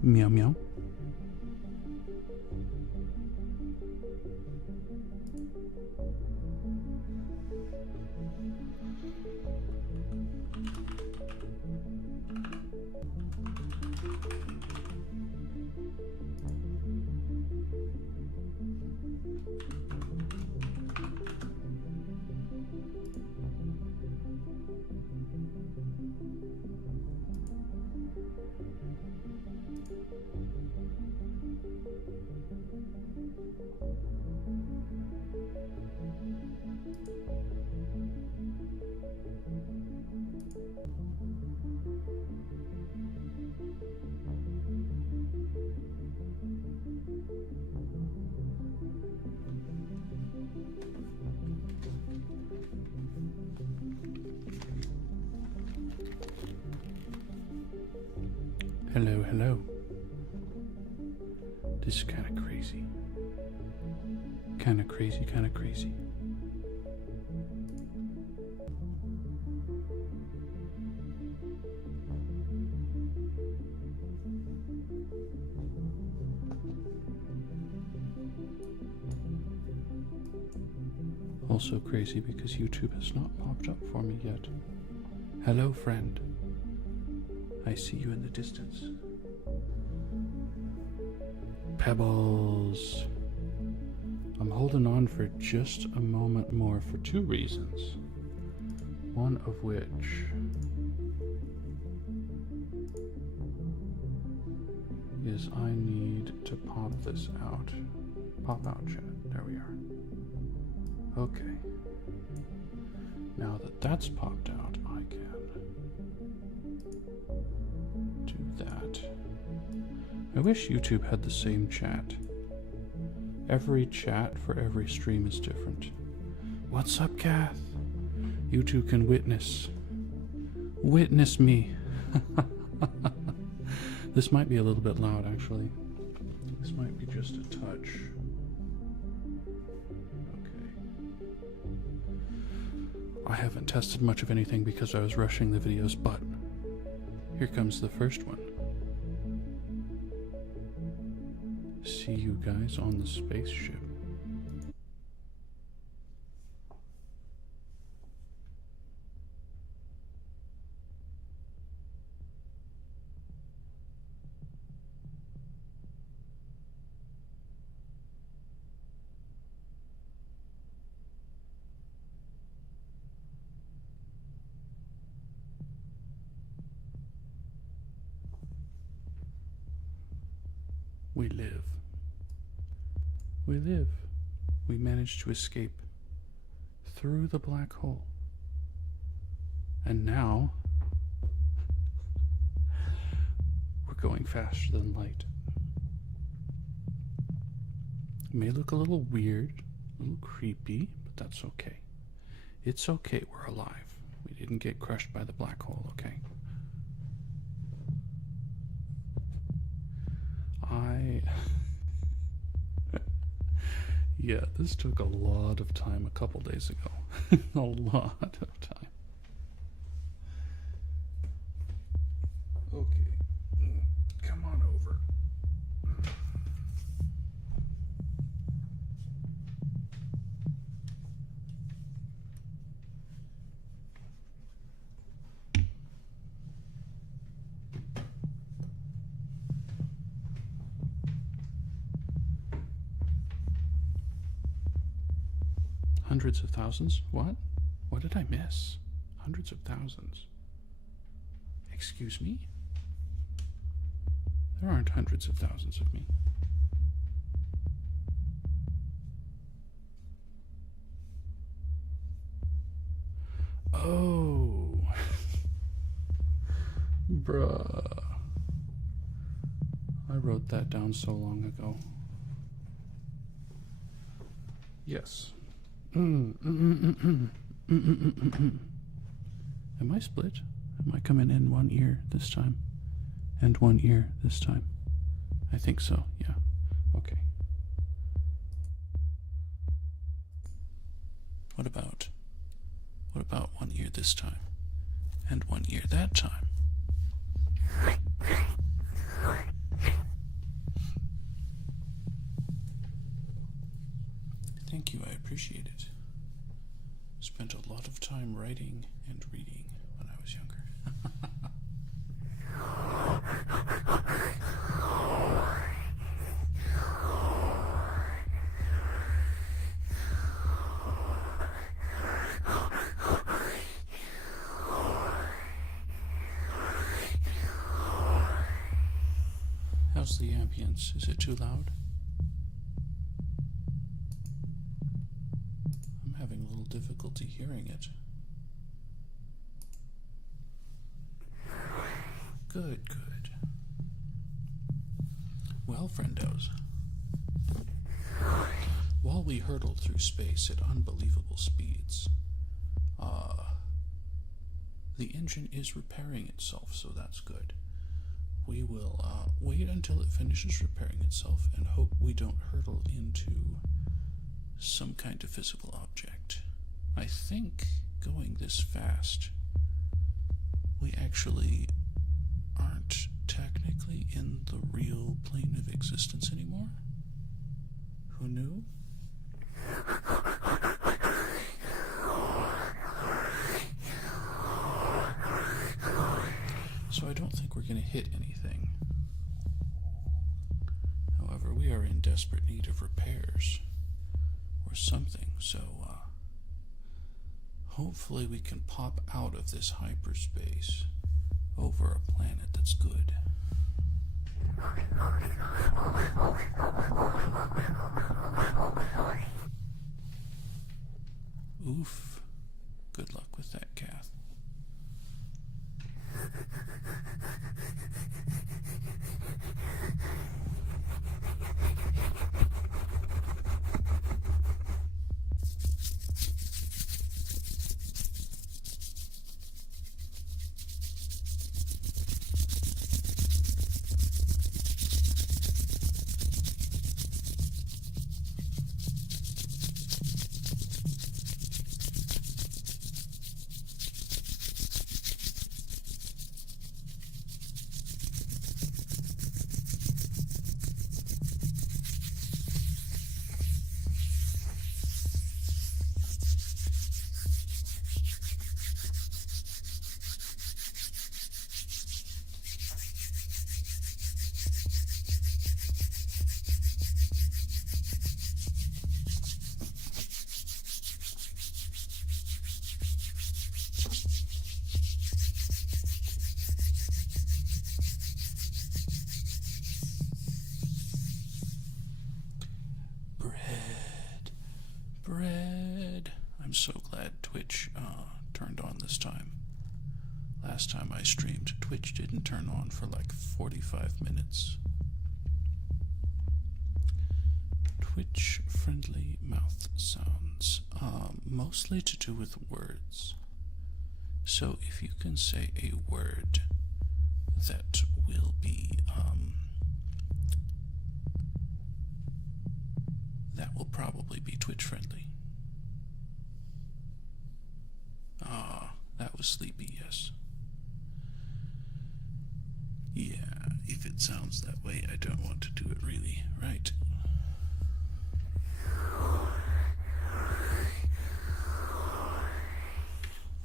Meow meow. Hello, hello. This is kind of crazy. Kind of crazy, kind of crazy. Also crazy because YouTube has not popped up for me yet. Hello, friend. I see you in the distance. Pebbles. I'm holding on for just a moment more for two reasons. One of which is I need to pop this out. Pop out, chat. There we are. Okay. Now that that's popped out, I can do that. I wish YouTube had the same chat. Every chat for every stream is different. What's up, Kath? You two can witness. Witness me. This might be a little bit loud, actually. This might be just a touch. Okay. I haven't tested much of anything because I was rushing the videos, but here comes the first one. See you guys on the spaceship. We live. We live. We managed to escape through the black hole. And now we're going faster than light. It may look a little weird, a little creepy, but that's okay. It's okay, we're alive. We didn't get crushed by the black hole, okay? Yeah, this took a lot of time a couple days ago. A lot of time. Okay. Come on over. Hundreds of thousands? What? What did I miss? Hundreds of thousands. Excuse me? There aren't hundreds of thousands of me. Oh. Bruh. I wrote that down so long ago. Yes. Am I split? Am I coming in one ear this time? And one ear this time? I think so, yeah. Okay. What about one ear this time? And one ear that time? thank you. I appreciate it. Spent a lot of time writing and reading when I was younger. How's the ambience? Is it too loud? I'm having a little difficulty hearing it. Good, good. Well, friendos, while we hurtled through space at unbelievable speeds, the engine is repairing itself, so that's good. We will wait until it finishes repairing itself and hope we don't hurtle into some kind of physical object. I think going this fast, we actually aren't technically in the real plane of existence anymore. Who knew? So I don't think we're going to hit anything. However, we are in desperate need of repairs or something, so hopefully we can pop out of this hyperspace over a planet that's good. Oof. Good luck with that, Kath. Bread. I'm so glad Twitch turned on this time. Last time I streamed, Twitch didn't turn on for like 45 minutes. Twitch-friendly mouth sounds, mostly to do with words. So if you can say a word that will be, that will probably be Twitch-friendly. That was sleepy, yes. Yeah, if it sounds that way, I don't want to do it really, right?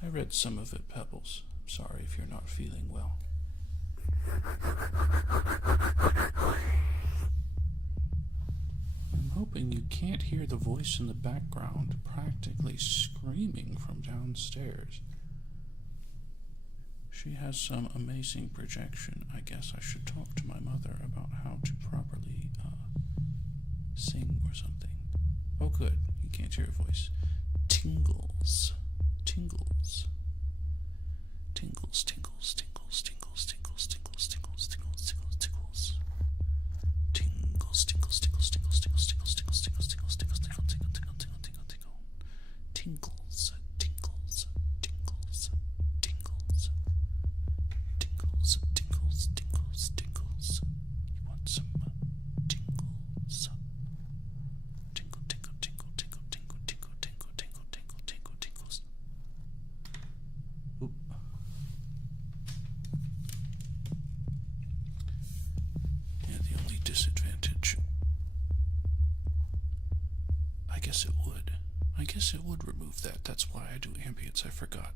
I read some of it, Pebbles. I'm sorry if you're not feeling well. I'm hoping you can't hear the voice in the background practically screaming from downstairs. She has some amazing projection. I guess I should talk to my mother about how to properly sing or something. Oh good, you can't hear her voice. Tingles. Tingles. Tingles, tingles, tingles, tingles, tingles, tingles, tingles, tingles, tingles, tingles. Tingles, tingles, tingles, tingles, tingles, tingles, tingles, tingles, tingles, tingles, tingles, tingle, tingle, tingle, tingle, tingle. Tingles, tingles, tingles, tingles. Tingles, tingles, tingles, tingles. You want some tingles? Tingle, tingle, tingle, tingle, tingle, tingle, tingle, tingle, tingle, tingle, tingles. Oop. Yeah, the only disadvantage, I guess guess it would. I guess it would remove that. That's why I do ambience. I forgot.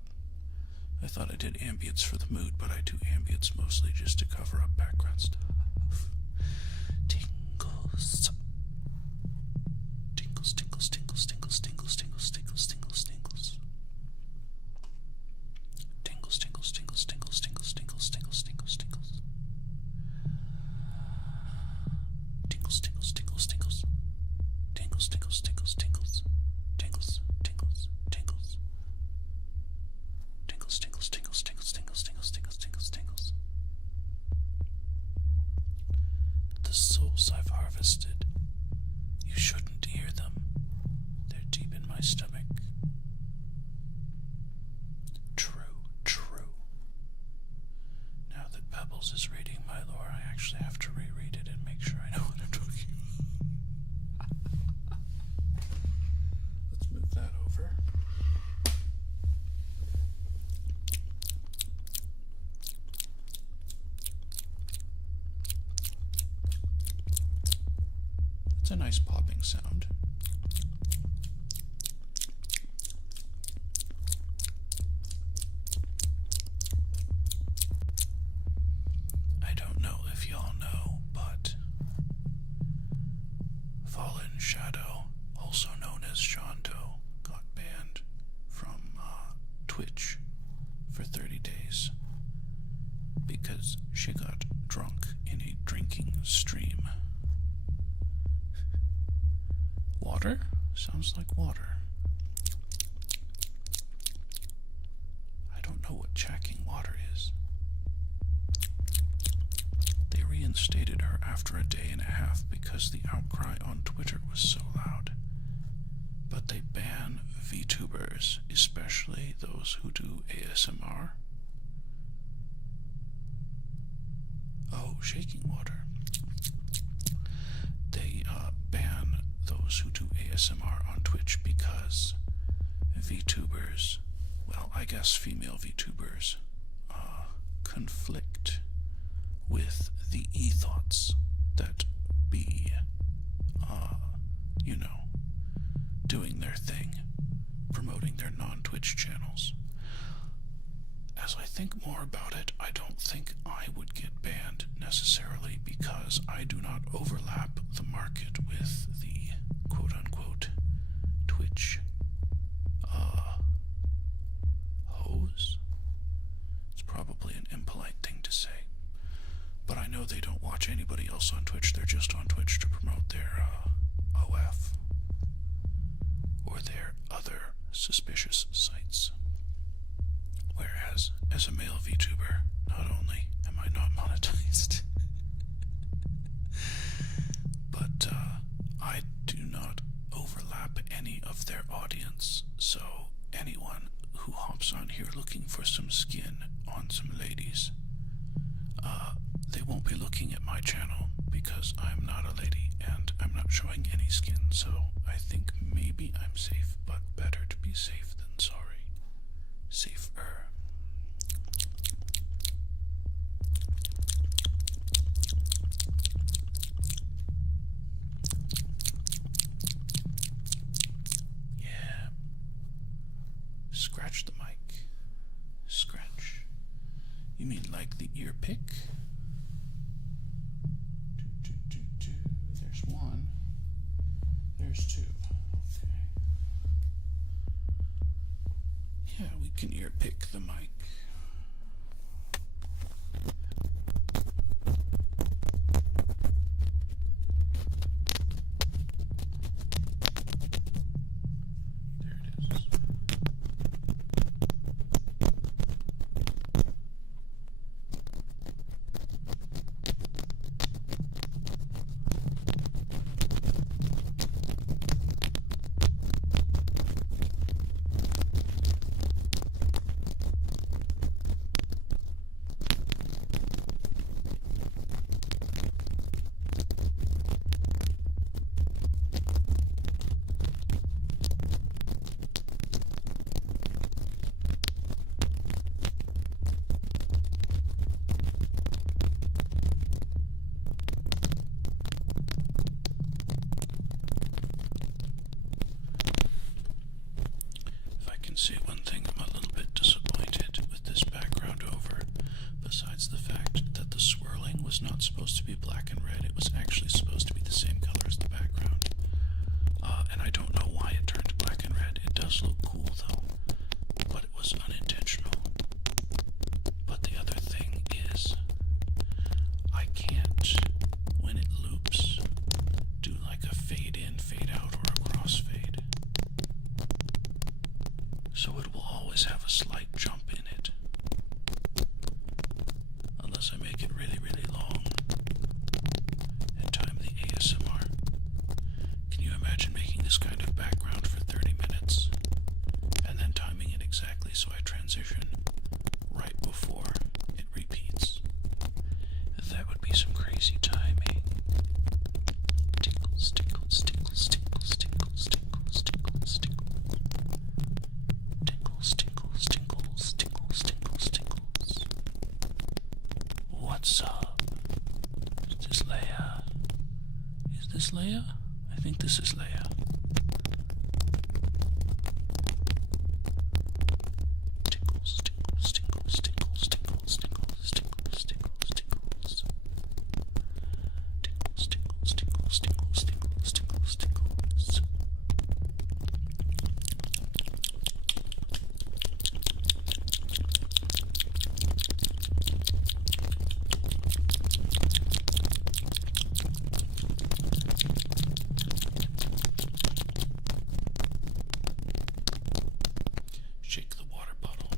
I thought I did ambience for the mood, but I do ambience mostly just to cover up background stuff. Tingles. Tingles, tingles, tingles, tingles, tingles, tingles, tingles, tingles, tingles. Tingles, tingles, tingles, tingles, tingles, tingles, tingles, tingles, tingles. Tingles, tingles, tingles, tingles. Tingles, tingles, tingles, tingles. Tingles, tingles, tingles. Tingles, tingles, tingles, tingles, tingles, tingles, tingles, tingles, tingles. The souls I've harvested, you shouldn't hear them. They're deep in my stomach. True, true. Now that Pebbles is reading my lore, I actually have to reread it and make sure I know what I'm talking about. Let's move that over. It's a nice popping sound. I don't know if y'all know, but Fallen Shadow, also known as Shanto, got banned from Twitch for 30 days because she got drunk in a drinking stream. Water? Sounds like water. I don't know what chacking water is. They reinstated her after a day and a half because the outcry on Twitter was so loud. But they ban VTubers, especially those who do ASMR. Oh, shaking water. They ban those who do ASMR on Twitch because VTubers, well, I guess female VTubers, conflict with the e-thoughts that be, doing their thing, promoting their non-Twitch channels. As I think more about it, I don't think I would get banned necessarily because I do not overlap the market with the quote-unquote Twitch hoes. It's probably an impolite thing to say. But I know they don't watch anybody else on Twitch. They're just on Twitch to promote their OF or their other suspicious sites. Whereas, as a male VTuber, not only am I not monetized, but I do not overlap any of their audience. So anyone who hops on here looking for some skin on some ladies, they won't be looking at my channel because I'm not a lady and I'm not showing any skin. So I think maybe I'm safe, but better to be safe than sorry. Safer. Yeah. Scratch the mic. Scratch. You mean like the ear pick? There's one. There's two. Okay. Yeah, we can ear pick the mic. There it is. can say one thing, I'm a little bit disappointed with this background over, besides the fact that the swirling was not supposed to be black and red, it was actually supposed to be the same color as the background. And I don't know why it turned black and red. It does look cool though, but it was unintentional. But the other thing is, I can't, when it loops, do like a fade in, fade out, or a crossfade. So it will always have a slight jump in it. Unless I make it really, really long and time the ASMR. Can you imagine making this kind of background for 30 minutes and then timing it exactly so I transition right before it repeats? That would be some crazy timing. Tinkles, tinkles, tinkles, tinkles, tinkles, tinkles, tinkles, tinkles. Tinkles, tinkles, tinkles, tinkles, tinkles, tinkles. What's up? Is this Leia? Is this Leia? I think this is Leia. Tinkles, tinkles, tinkles, tinkles, tinkles, tinkles, tinkles, tinkles, tinkles. Tinkles, tinkles, tinkles, tinkles, tinkles, tinkles, tinkles. Shake the water bottle.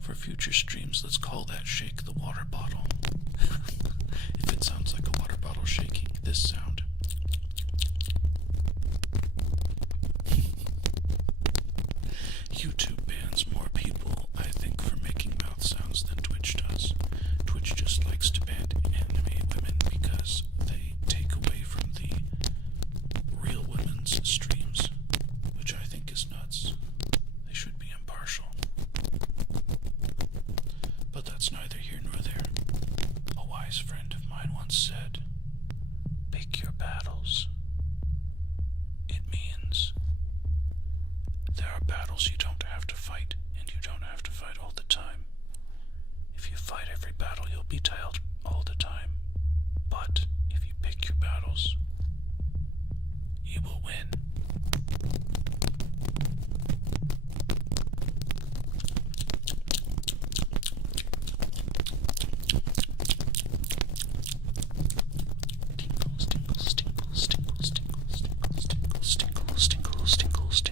For future streams, let's call that shake the water bottle. If it sounds like a water bottle shaking, this sound. YouTube bans more people, I think, for making mouth sounds than Twitch does. Twitch just likes to ban anime women because they take away from the real women's streams, which I think is nuts. They should be impartial. But that's neither here nor there. A wise friend of mine once said, "Pick your battles." It means there are battles you don't have to fight, and you don't have to fight all the time. If you fight every battle, you'll be tired all the time. But if you pick your battles, you will win. Tinkles, tinkles, tinkles, tinkles, tinkles, tinkles, tinkles, tinkles, tinkles, tinkles,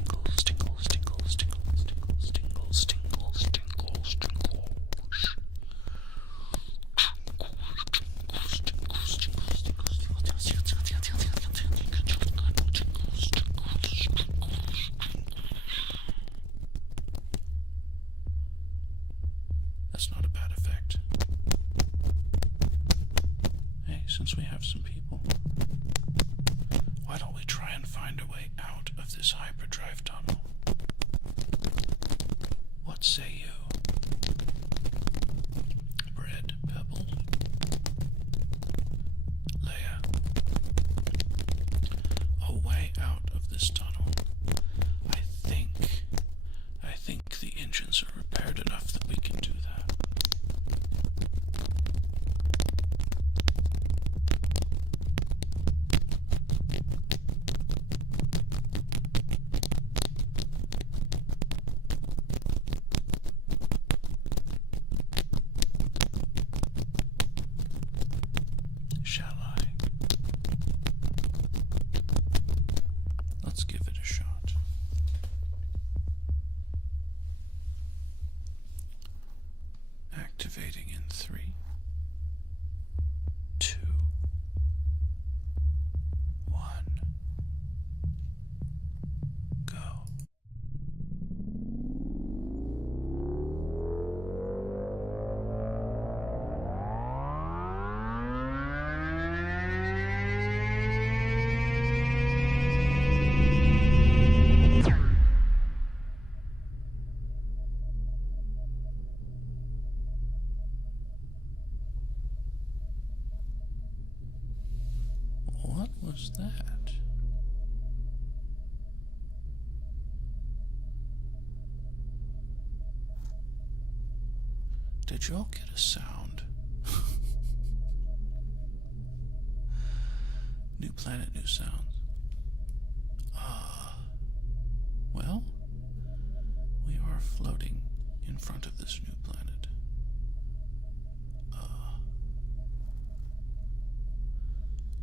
tinkles, tinkles, tinkles, tinkles, tinkles, tinkles, tinkles, tinkles, tinkles. That's not a bad effect. Hey, since we have some people, why don't we try and find a way out of this hyperdrive tunnel? What say you? Bread pebbles? Leia. A way out of this tunnel. I think the engines are repaired enough that we can do that. Shall I? Let's give it a shot. Activating in 3, 2, 1, go. What was that? Did y'all get a sound? New planet, new sounds. Well, we are floating in front of this new planet.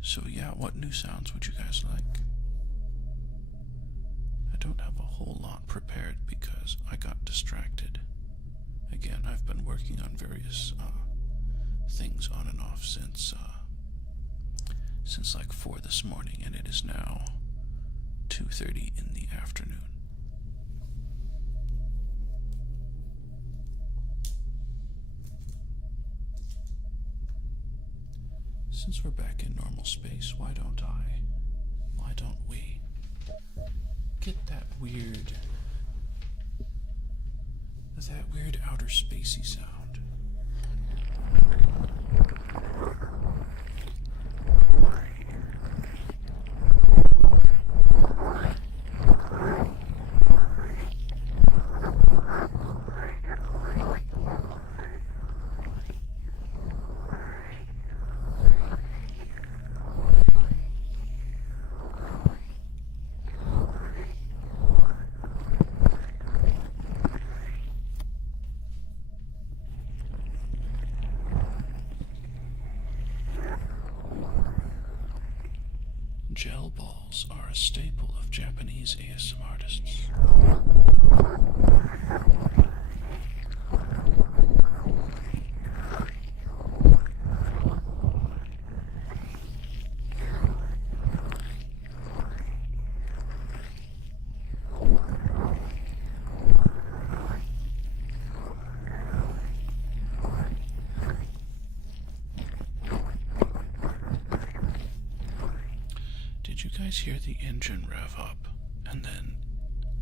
So yeah, what new sounds would you guys like? I don't have a whole lot prepared because I got distracted. Again, I've been working on various things on and off since like 4 this morning, and it is now 2:30 in the afternoon. Since we're back in normal space, why don't we get that weird outer spacey sound? Gel balls are a staple of Japanese ASMR artists. Did you guys hear the engine rev up, and then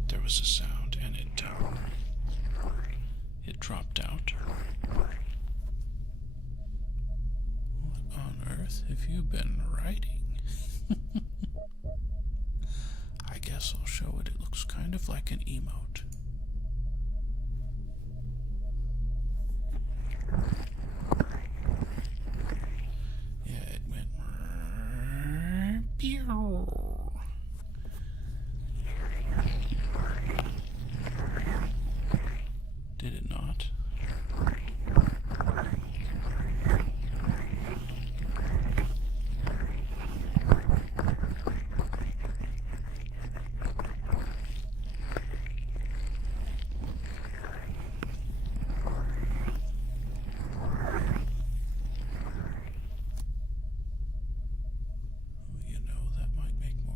there was a sound, and it dropped out? What on earth have you been writing? I guess I'll show it. It looks kind of like an emote. Yeah, it went. Did it not?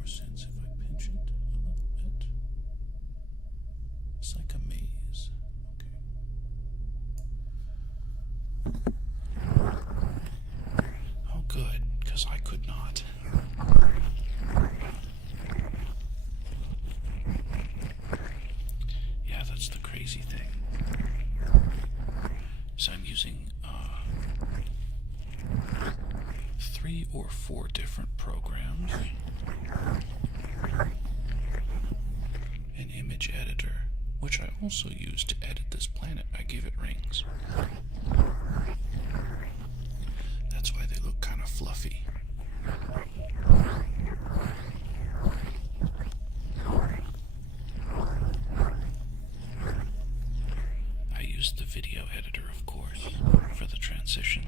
Sense if I pinch it a little bit. It's like a maze. Okay. Oh, good, because I could not. Yeah, that's the crazy thing. So I'm using 3 or 4 different programs. An image editor, which I also use to edit this planet. I give it rings. That's why they look kind of fluffy. I used the video editor, of course, for the transition.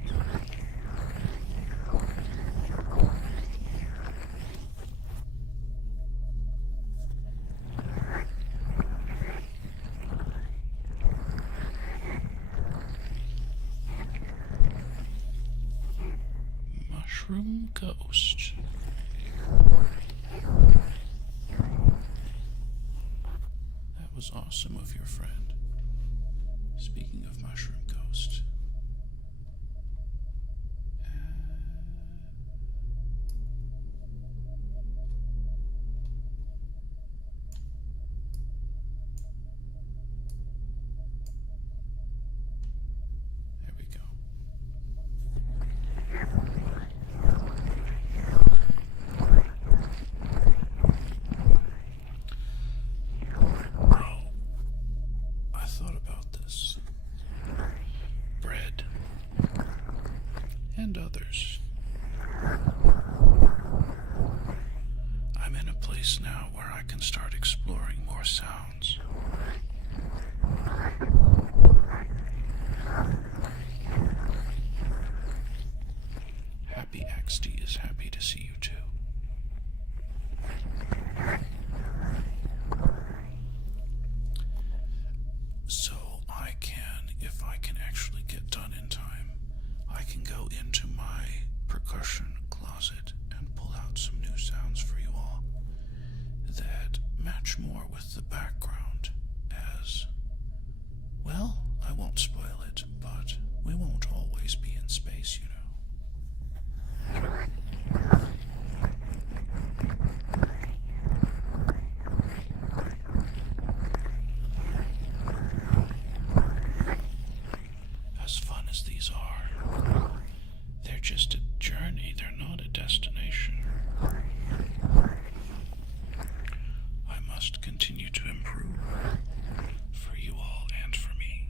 Mushroom Ghost. That was awesome of your friend. Speaking of Mushroom Ghost. There we go. others. I'm in a place now where I can start exploring more sounds. Happy XD is happy to see you too. So if I can actually get done in time, I can go into my percussion closet and pull out some new sounds for you all that match more with the background as, well, I won't spoil it, but we won't always be in space, you know. As fun as these are, they're just a journey, they're not a destination. I must continue to improve for you all and for me.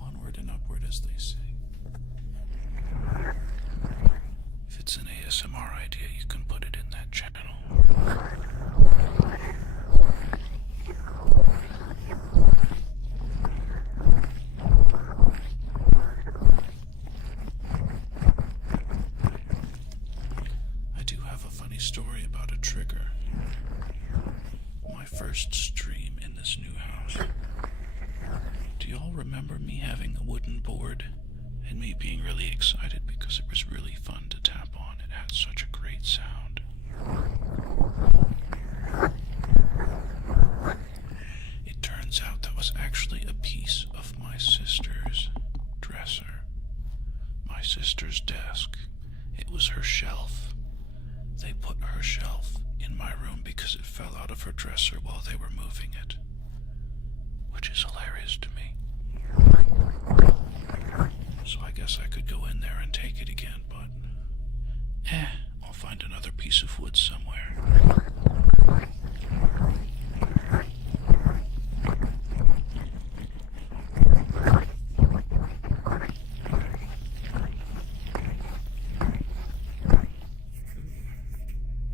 Onward and upward, as they say. If it's an ASMR idea, you can put it in that channel. I do have a funny story about a trigger. My first stream in this new house. Do y'all remember me having a wooden board and me being really excited because it was really fun to tap on? It had such a great sound. It turns out that was actually a piece of my sister's dresser. My sister's desk. It was her shelf. They put her shelf in my room because it fell out of her dresser while they were moving it. Which is hilarious to me. So I guess I could go in there and take it again, but I'll find another piece of wood somewhere.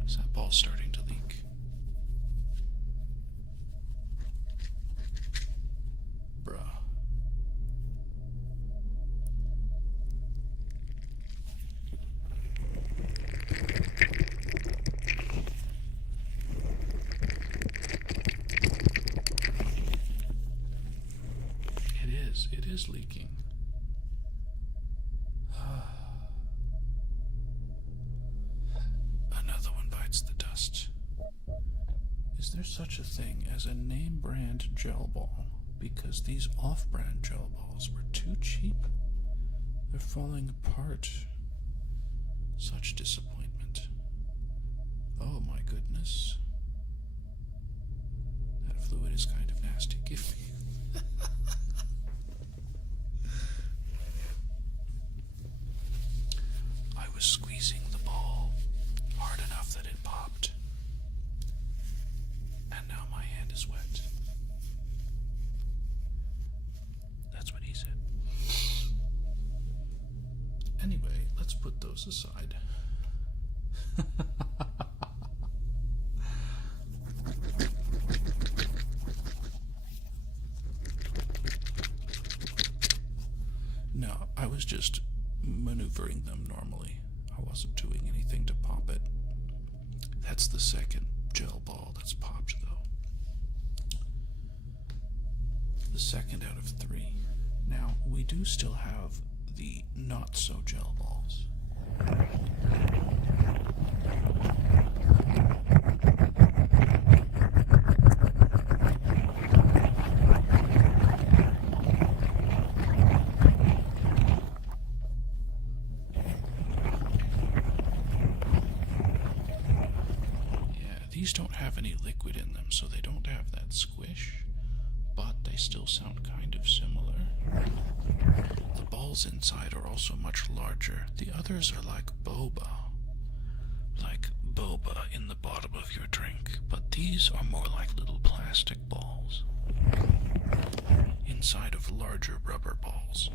Is that ball starting to leak? Bruh. It is leaking. Another one bites the dust. Is there such a thing as a name brand gel ball? Because these off-brand gel balls were too cheap. They're falling apart. Such disappointment. Oh my goodness. That fluid is kind of nasty. Give me. I was squeezing the ball hard enough that it popped. And now my hand is wet. That's what he said. Anyway, let's put those aside. No, I was just maneuvering them normally. I wasn't doing anything to pop it. That's the second gel ball that's popped, though. The second out of 3. Now, we do still have the not-so-gel balls. These don't have any liquid in them, so they don't have that squish, but they still sound kind of similar. The balls inside are also much larger. The others are like boba. Like boba in the bottom of your drink, but these are more like little plastic balls inside of larger rubber balls.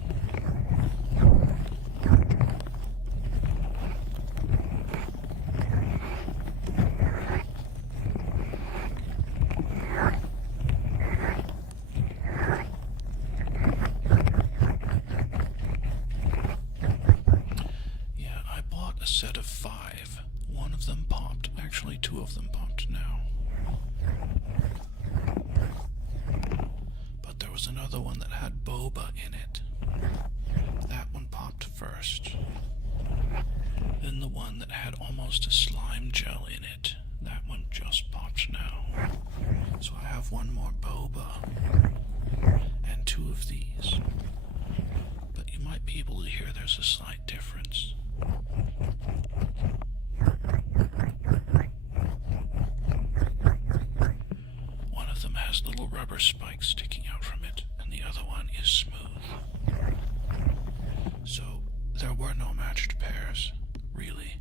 Yeah, I bought a set of 5. One of them popped. Actually, 2 of them popped now. But there was another one that had boba in it. That one popped first. Then the one that had almost a slime gel in it. That one just popped now. So I have one more boba and 2 of these. But you might be able to hear there's a slight difference. One of them has little rubber spikes sticking out from it, and the other one is smooth. So there were no matched pairs, really.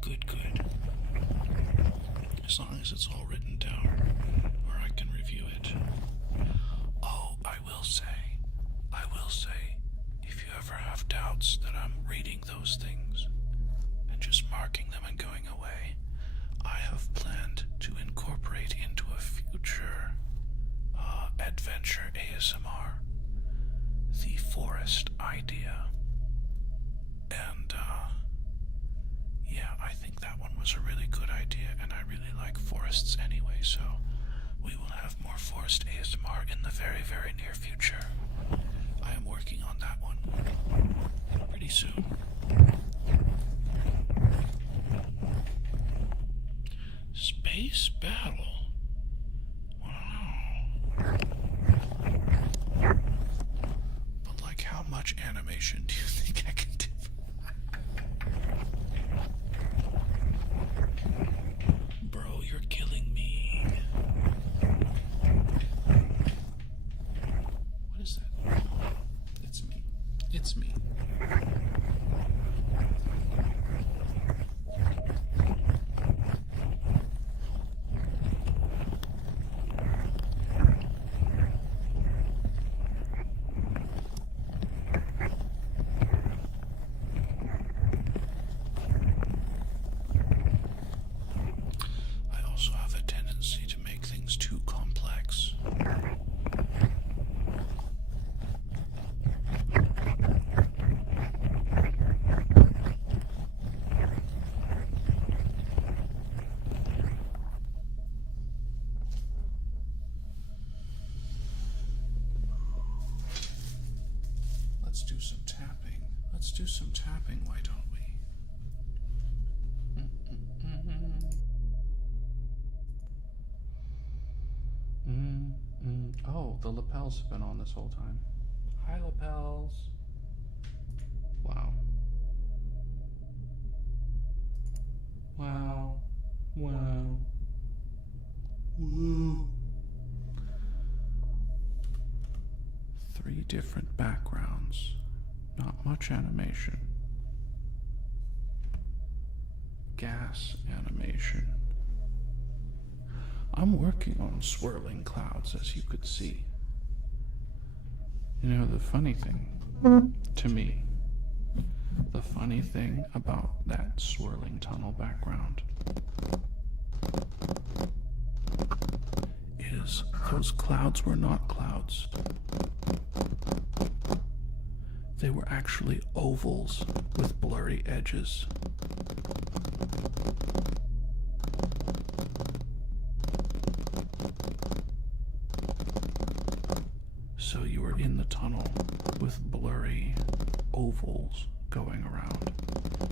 Good. As long as it's all written down, or I can review it. Oh, I will say, if you ever have doubts that I'm reading those things and just marking them and going away, I have planned to incorporate into a future adventure ASMR the forest idea. And yeah, I think that one was a really good idea, and I really like forests anyway, so we will have more forest ASMR in the very, very near future. I am working on that one pretty soon. Space battle. Wow. But like, how much animation do you think I can do? Bro, you're killing me. What is that? It's me. It's me. I also have a tendency to make things too complex. Let's do some tapping, why don't we? Oh, the lapels have been on this whole time. Hi, lapels. Wow. Wow. Wow. Woo. 3 different backgrounds. Not much animation. Gas animation. I'm working on swirling clouds, as you could see. You know, the funny thing, to me, the funny thing about that swirling tunnel background is those clouds were not clouds. They were actually ovals with blurry edges. So you were in the tunnel with blurry ovals going around.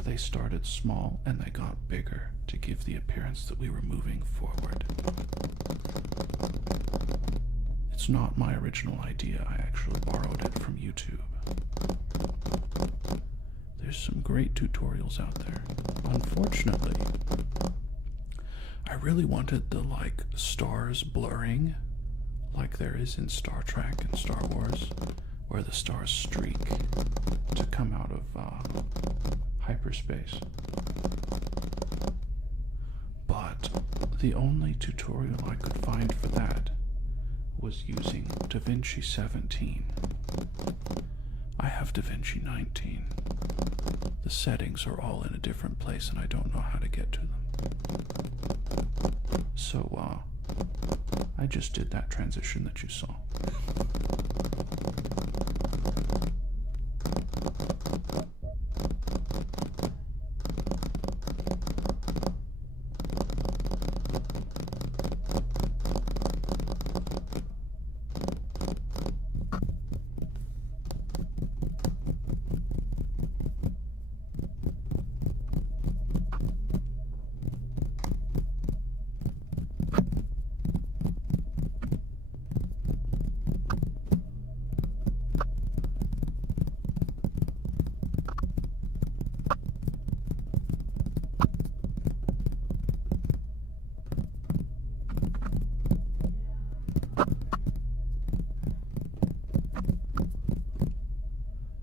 They started small and they got bigger to give the appearance that we were moving forward. It's not my original idea. I actually borrowed it from YouTube. There's some great tutorials out there. Unfortunately, I really wanted the like stars blurring like there is in Star Trek and Star Wars, where the stars streak to come out of hyperspace. But the only tutorial I could find for that was using DaVinci 17. I have DaVinci 19. The settings are all in a different place and I don't know how to get to them. So, I just did that transition that you saw.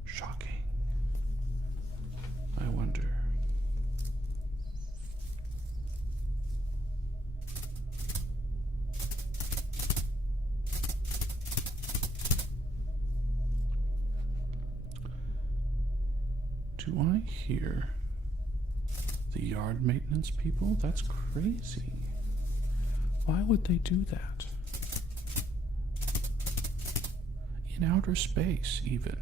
Shocking. I wonder. Do I hear the yard maintenance people? That's crazy. Why would they do that? In outer space, even.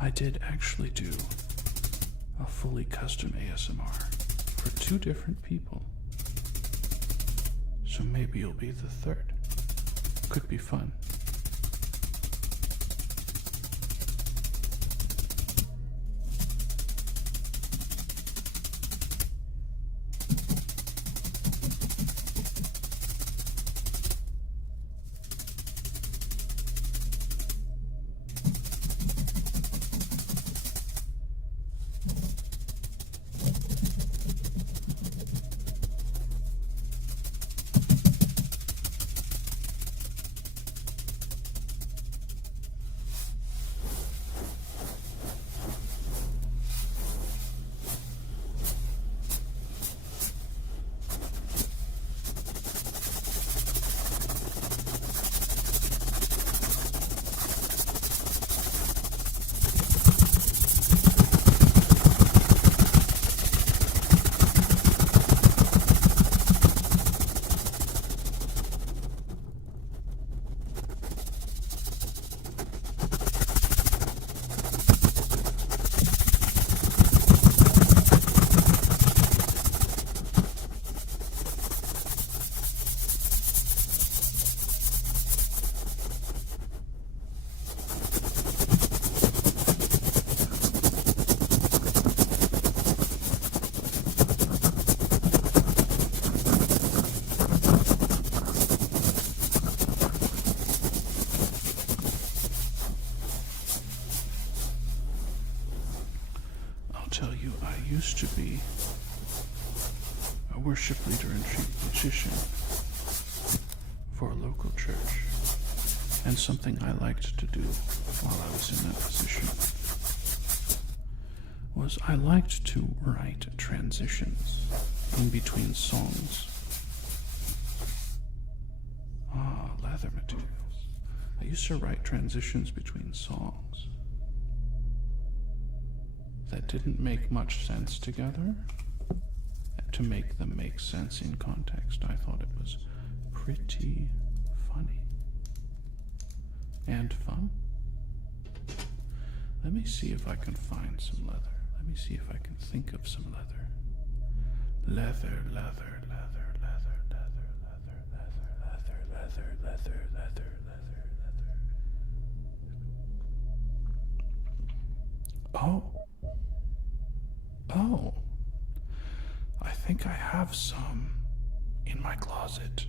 I did actually do a fully custom ASMR for 2 different people. So maybe you'll be the 3rd. Could be fun. Tell you, I used to be a worship leader and chief musician for a local church, and something I liked to do while I was in that position was I liked to write transitions in between songs. Leather materials. I used to write transitions between songs that didn't make much sense together. To make them make sense in context, I thought it was pretty funny and fun. Let me see if I can find some leather. Let me see if I can think of some leather. Leather, leather, leather, leather, leather, leather, leather, leather, leather, leather, leather, leather, leather. Oh. Oh. I think I have some in my closet.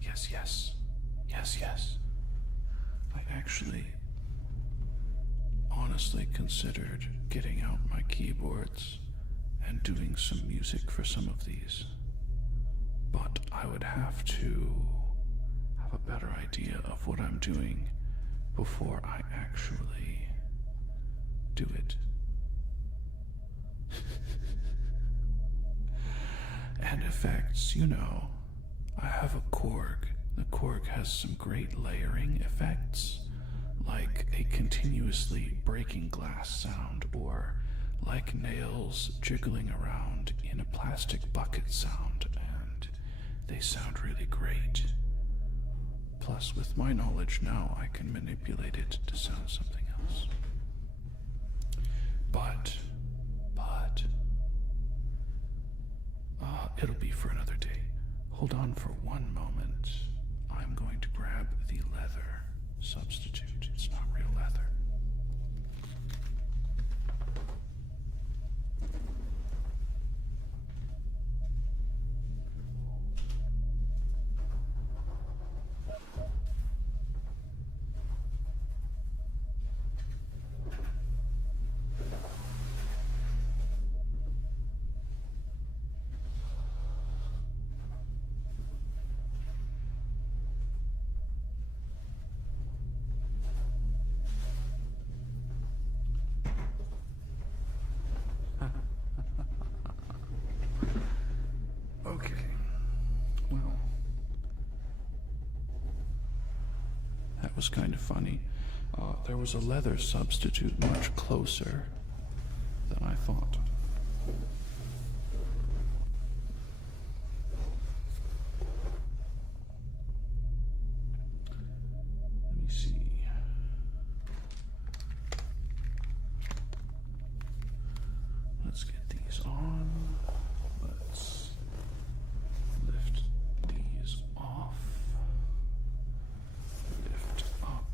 Yes, yes. Yes, yes. I actually honestly considered getting out my keyboards and doing some music for some of these. But I would have to have a better idea of what I'm doing before I actually do it. And effects, you know, I have a Korg. The Korg has some great layering effects, like a continuously breaking glass sound, or like nails jiggling around in a plastic bucket sound, and they sound really great. Plus, with my knowledge now, I can manipulate it to sound something else. But, it'll be for another day. Hold on for one moment. I'm going to grab the leather substitute. It's not real leather. Okay, well, that was kind of funny. There was a leather substitute much closer than I thought. Let me see. Let's get these on. Let's lift these off. Lift up.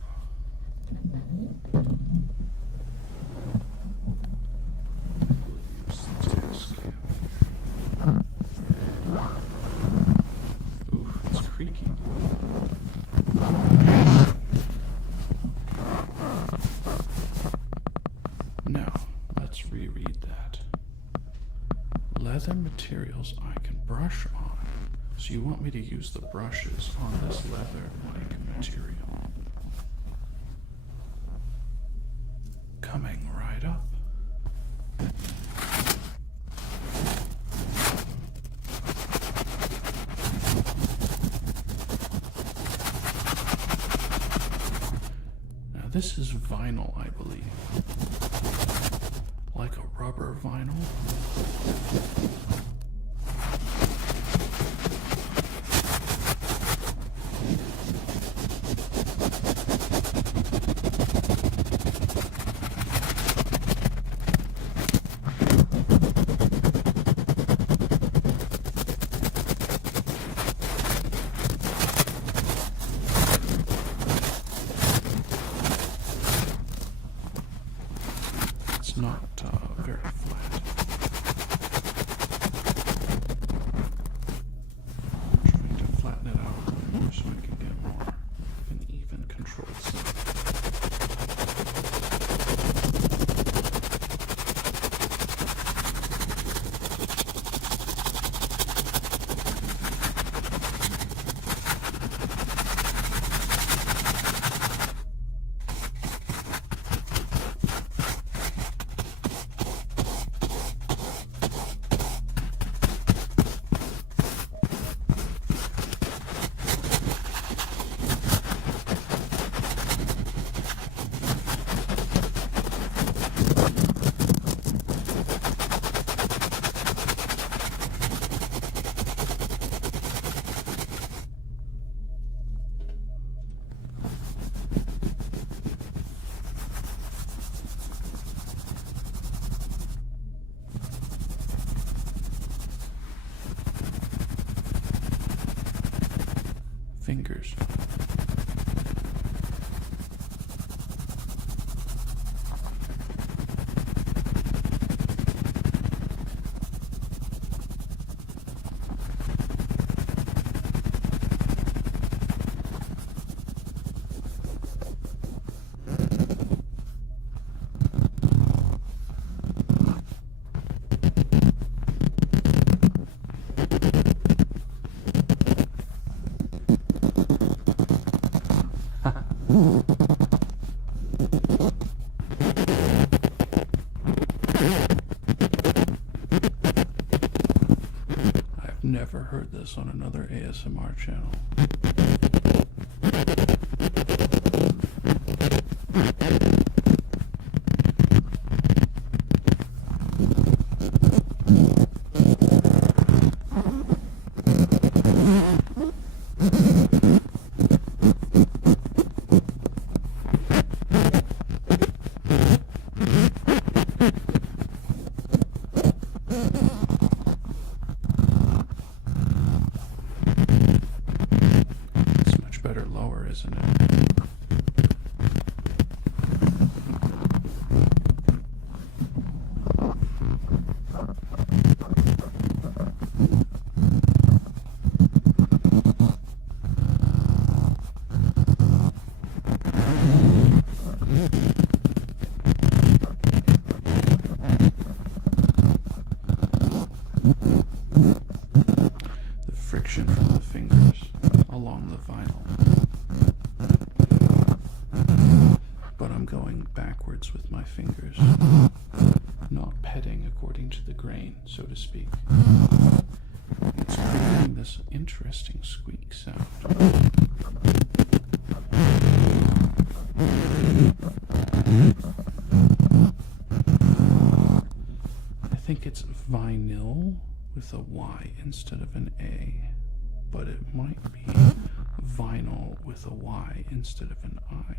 Use the task cam. Ooh, it's creaky. Now, let's reread that. Leather materials I can brush on. So you want me to use the brushes on this leather-like material. Coming right up. Now this is vinyl, I believe. Like a rubber vinyl. It's not very flat. I'm trying to flatten it out more so I can get more of an even controlled sound. Fingers. ever heard this on another ASMR channel. It's much better lower, isn't it? The friction from the fingers along the vinyl. But I'm going backwards with my fingers, not petting according to the grain, so to speak. It's creating this interesting squeak sound. I think it's vinyl with a Y instead of an A, but it might be vinyl with a Y instead of an I.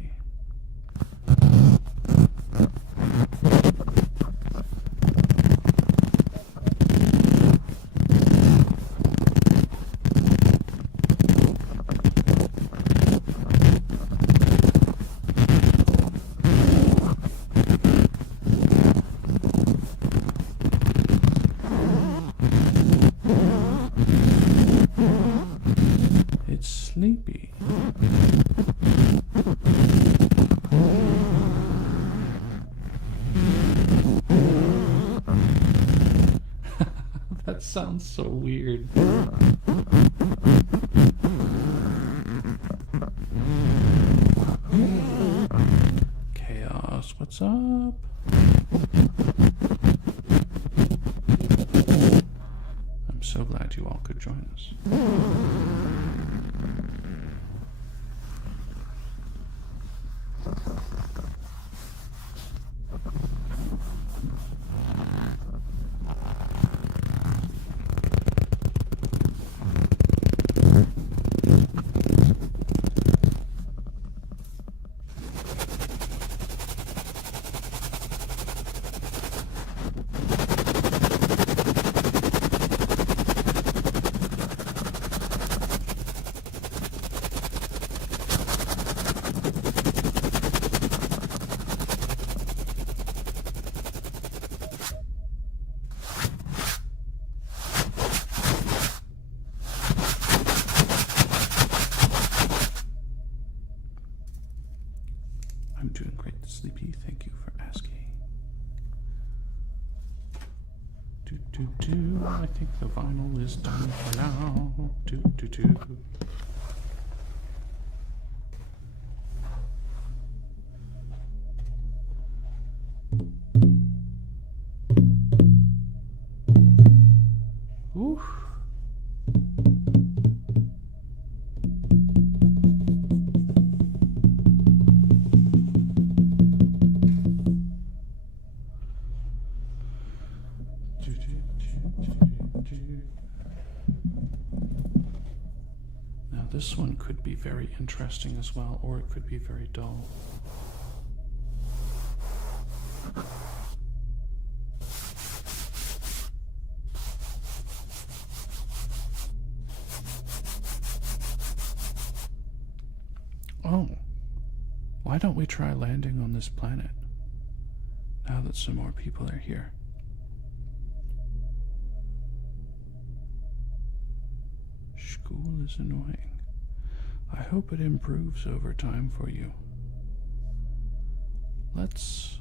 It's sleepy. That sounds so weird. Chaos, what's up? I'm so glad you all could join us. I'm doing great, Sleepy. Thank you for asking. I think the vinyl is done for now. Oof. Now this one could be very interesting as well, or it could be very dull. Oh, why don't we try landing on this planet now that some more people are here? School is annoying. I hope it improves over time for you. Let's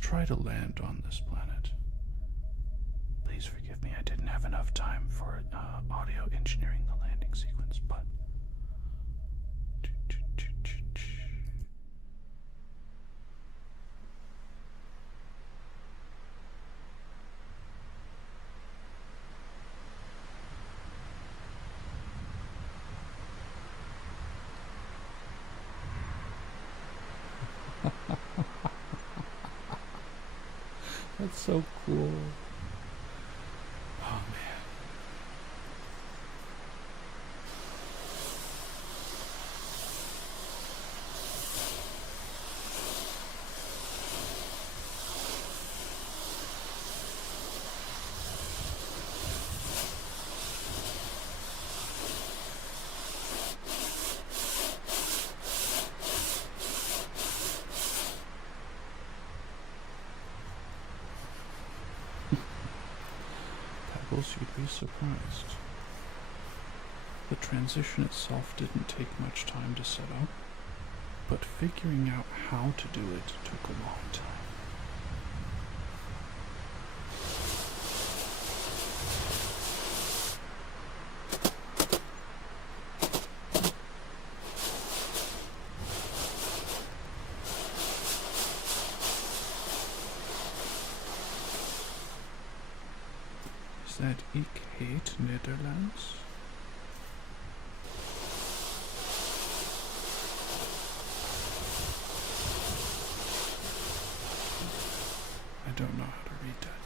try to land on this planet. Please forgive me, I didn't have enough time for audio engineering the landing sequence, but That's so cool. Oh man. Pebbles, you'd be surprised. The transition itself didn't take much time to set up, but figuring out how to do it took a long time. Is that Ik Heet Netherlands? I don't know how to read Dutch.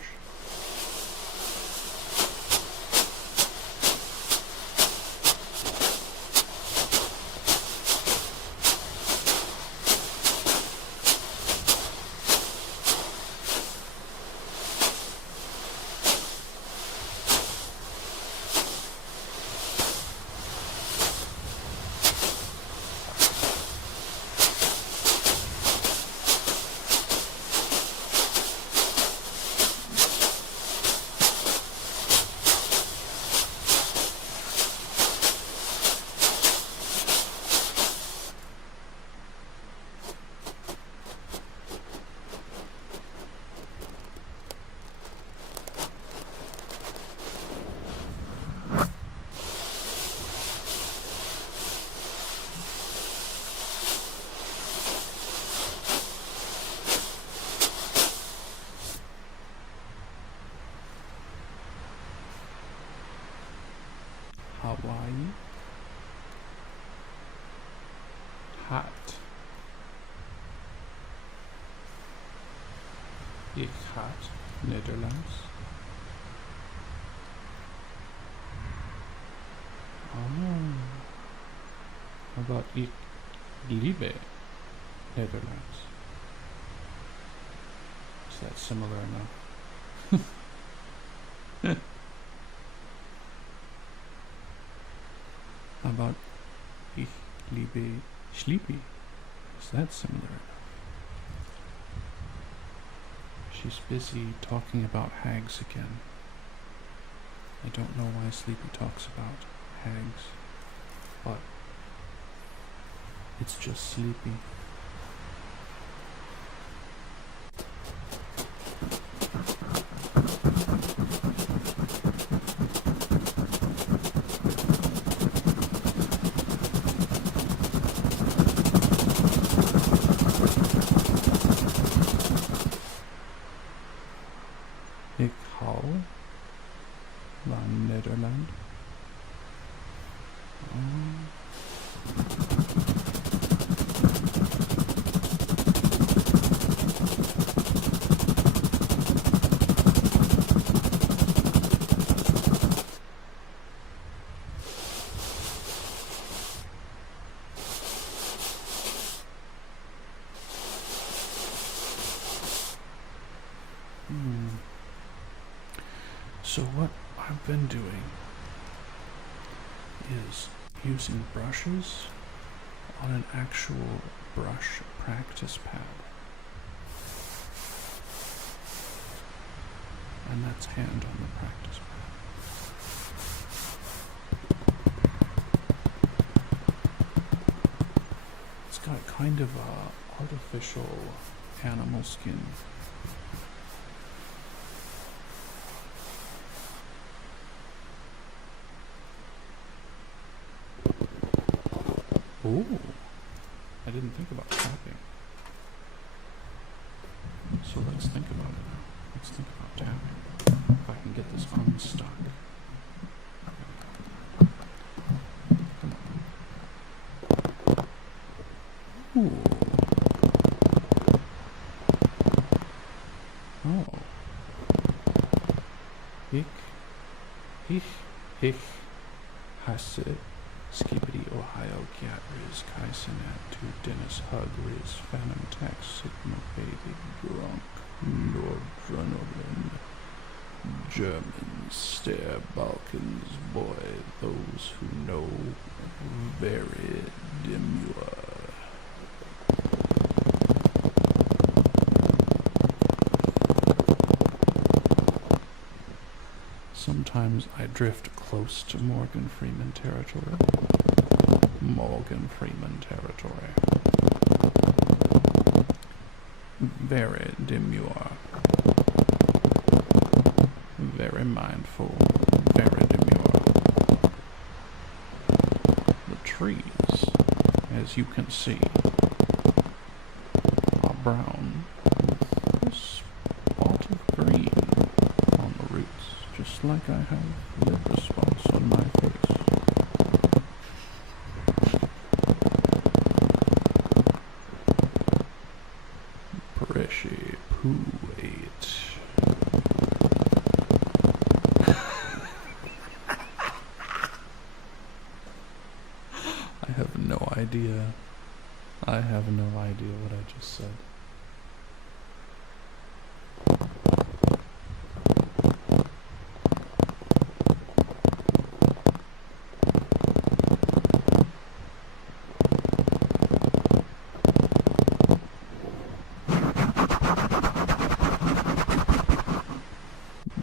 Hawaii. Hat. Ik hat Netherlands. Oh. How about Ik liebe Netherlands? Is that similar enough? How about Ich liebe Sleepy? Is that similar enough? She's busy talking about hags again. I don't know why Sleepy talks about hags, but it's just Sleepy. Ik hou van Nederland. So what I've been doing is using brushes on an actual brush practice pad. And that's hand on the practice pad. It's got kind of a artificial animal skin. Ooh, I didn't think about tapping. So let's think about it now. Let's think about tapping. If I can get this unstuck. Ooh. Oh. Hick, Hasse, Skibbity, Ohio, Cat, Riz, Kaisenat, to Dennis, Hug, Riz, Phantom, Tax, Sigma, Baby, Drunk, Nordrunnerlin, German, Stare, Balkans, Boy, those who know, very demure. Sometimes I drift close to Morgan Freeman territory. Morgan Freeman territory. Very demure. Very mindful. Very demure. The trees, as you can see, are brown with a spot of green on the roots, just like I have liver spots on my face. Pressy poo ate. I have no idea. I have no idea what I just said.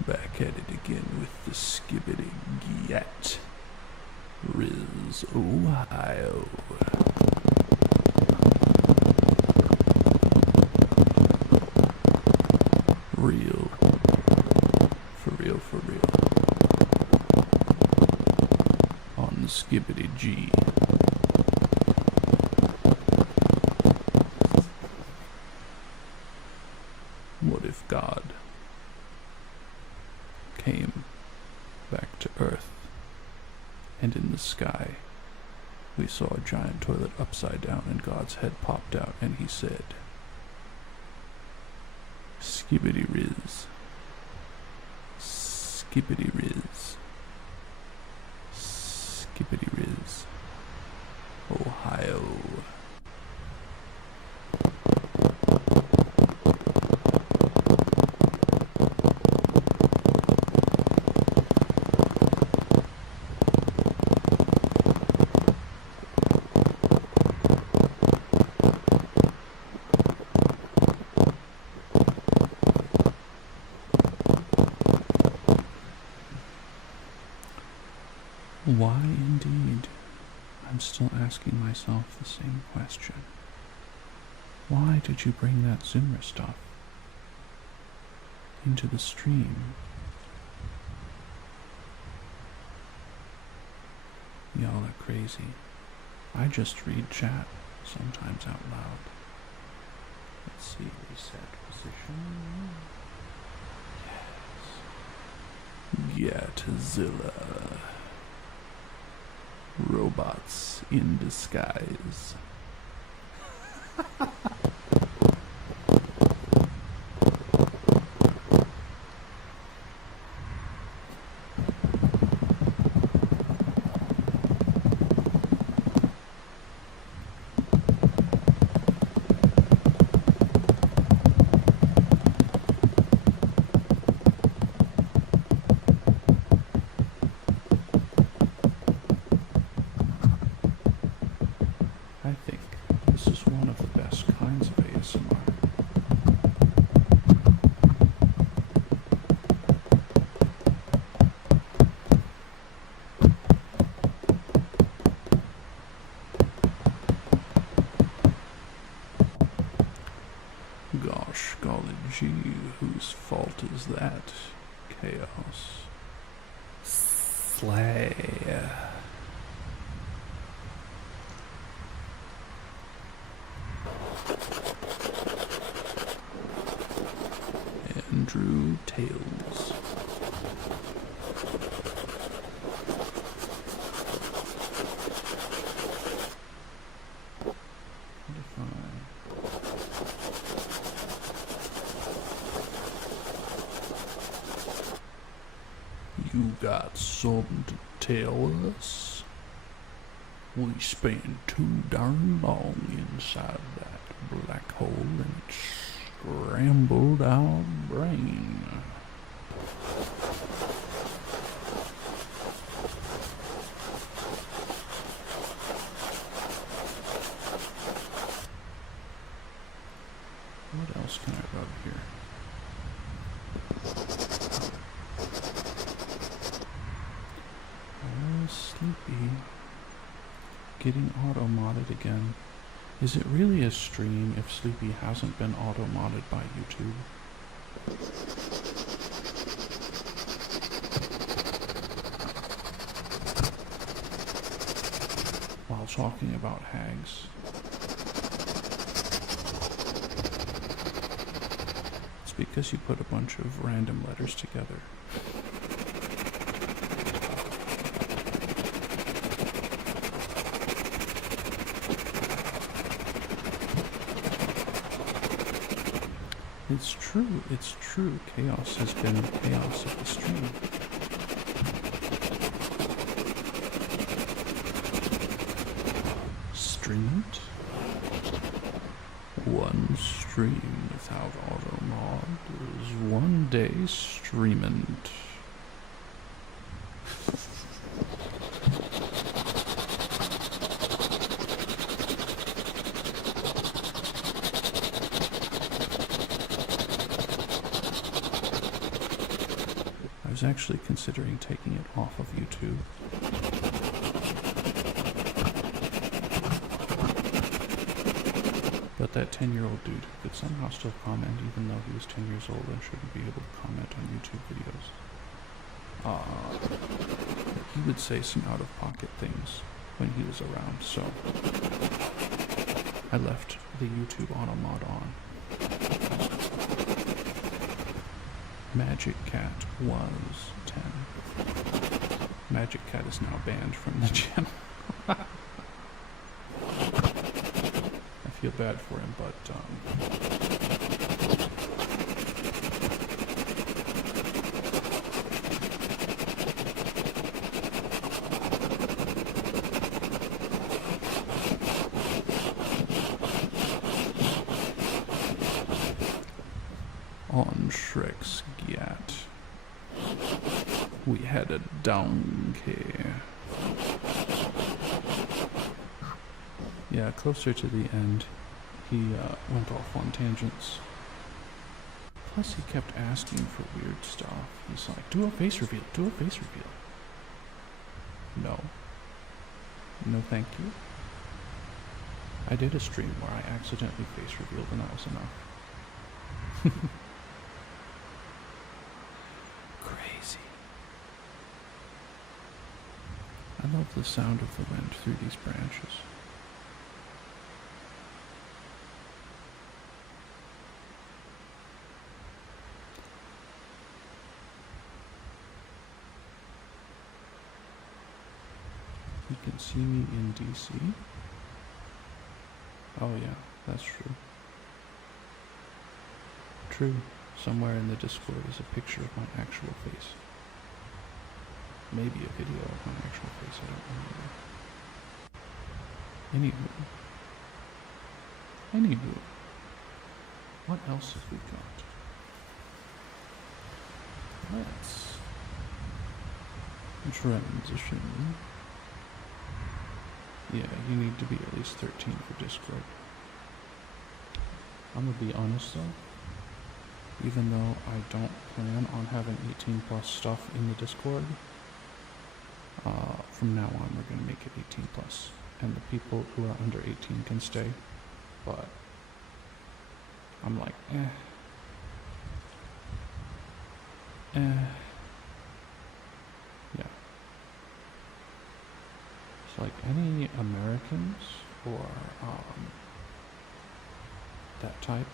Back at it again with the skibbity gyat. Riz, Ohio. Real. For real, for real. On Skibbity G. What if God came back to Earth, and in the sky we saw a giant toilet upside down, and God's head popped out, and he said, Skibbity Riz, Skibbity Riz, Skibbity Riz, Ohio. Why indeed? I'm still asking myself the same question. Why did you bring that Zoomer stuff into the stream? Y'all are crazy. I just read chat, sometimes out loud. Let's see, reset position. Yes. Gatzilla. Robots in disguise. I think this is one of the best kinds of ASMR. Gosh golly gee, whose fault is that? Chaos. Slay. Andrew Tales. You got something to tell us? We spent too darn long inside that black hole and it scrambled our brain. What else can I rub here? Oh, sleepy. Getting auto-modded again. Is it really a stream if Sleepy hasn't been auto-modded by YouTube? While talking about hags. It's because you put a bunch of random letters together. It's true. Chaos has been chaos of the stream. Stream it? One stream without auto-mod is one day streaming. I was actually considering taking it off of YouTube. But that 10-year-old dude could somehow still comment even though he was 10 years old and shouldn't be able to comment on YouTube videos. He would say some out-of-pocket things when he was around, so I left the YouTube auto-mod on. Magic Cat was 10. Magic Cat is now banned from the channel. I feel bad for him, but on Shrek's Gat, we had a donkey. Yeah, closer to the end, he went off on tangents. Plus, he kept asking for weird stuff. He's like, do a face reveal, do a face reveal. No. No thank you. I did a stream where I accidentally face revealed and that was enough. Crazy. I love the sound of the wind through these branches. You can see me in DC. Oh yeah, that's true. True. Somewhere in the Discord is a picture of my actual face. Maybe a video of my actual face, I don't remember. Anywho. What else have we got? Let's transition. Yeah, you need to be at least 13 for Discord. I'm gonna be honest though, even though I don't plan on having 18 plus stuff in the Discord, from now on we're gonna make it 18 plus, and the people who are under 18 can stay, but I'm like, yeah. It's like any Americans or that type.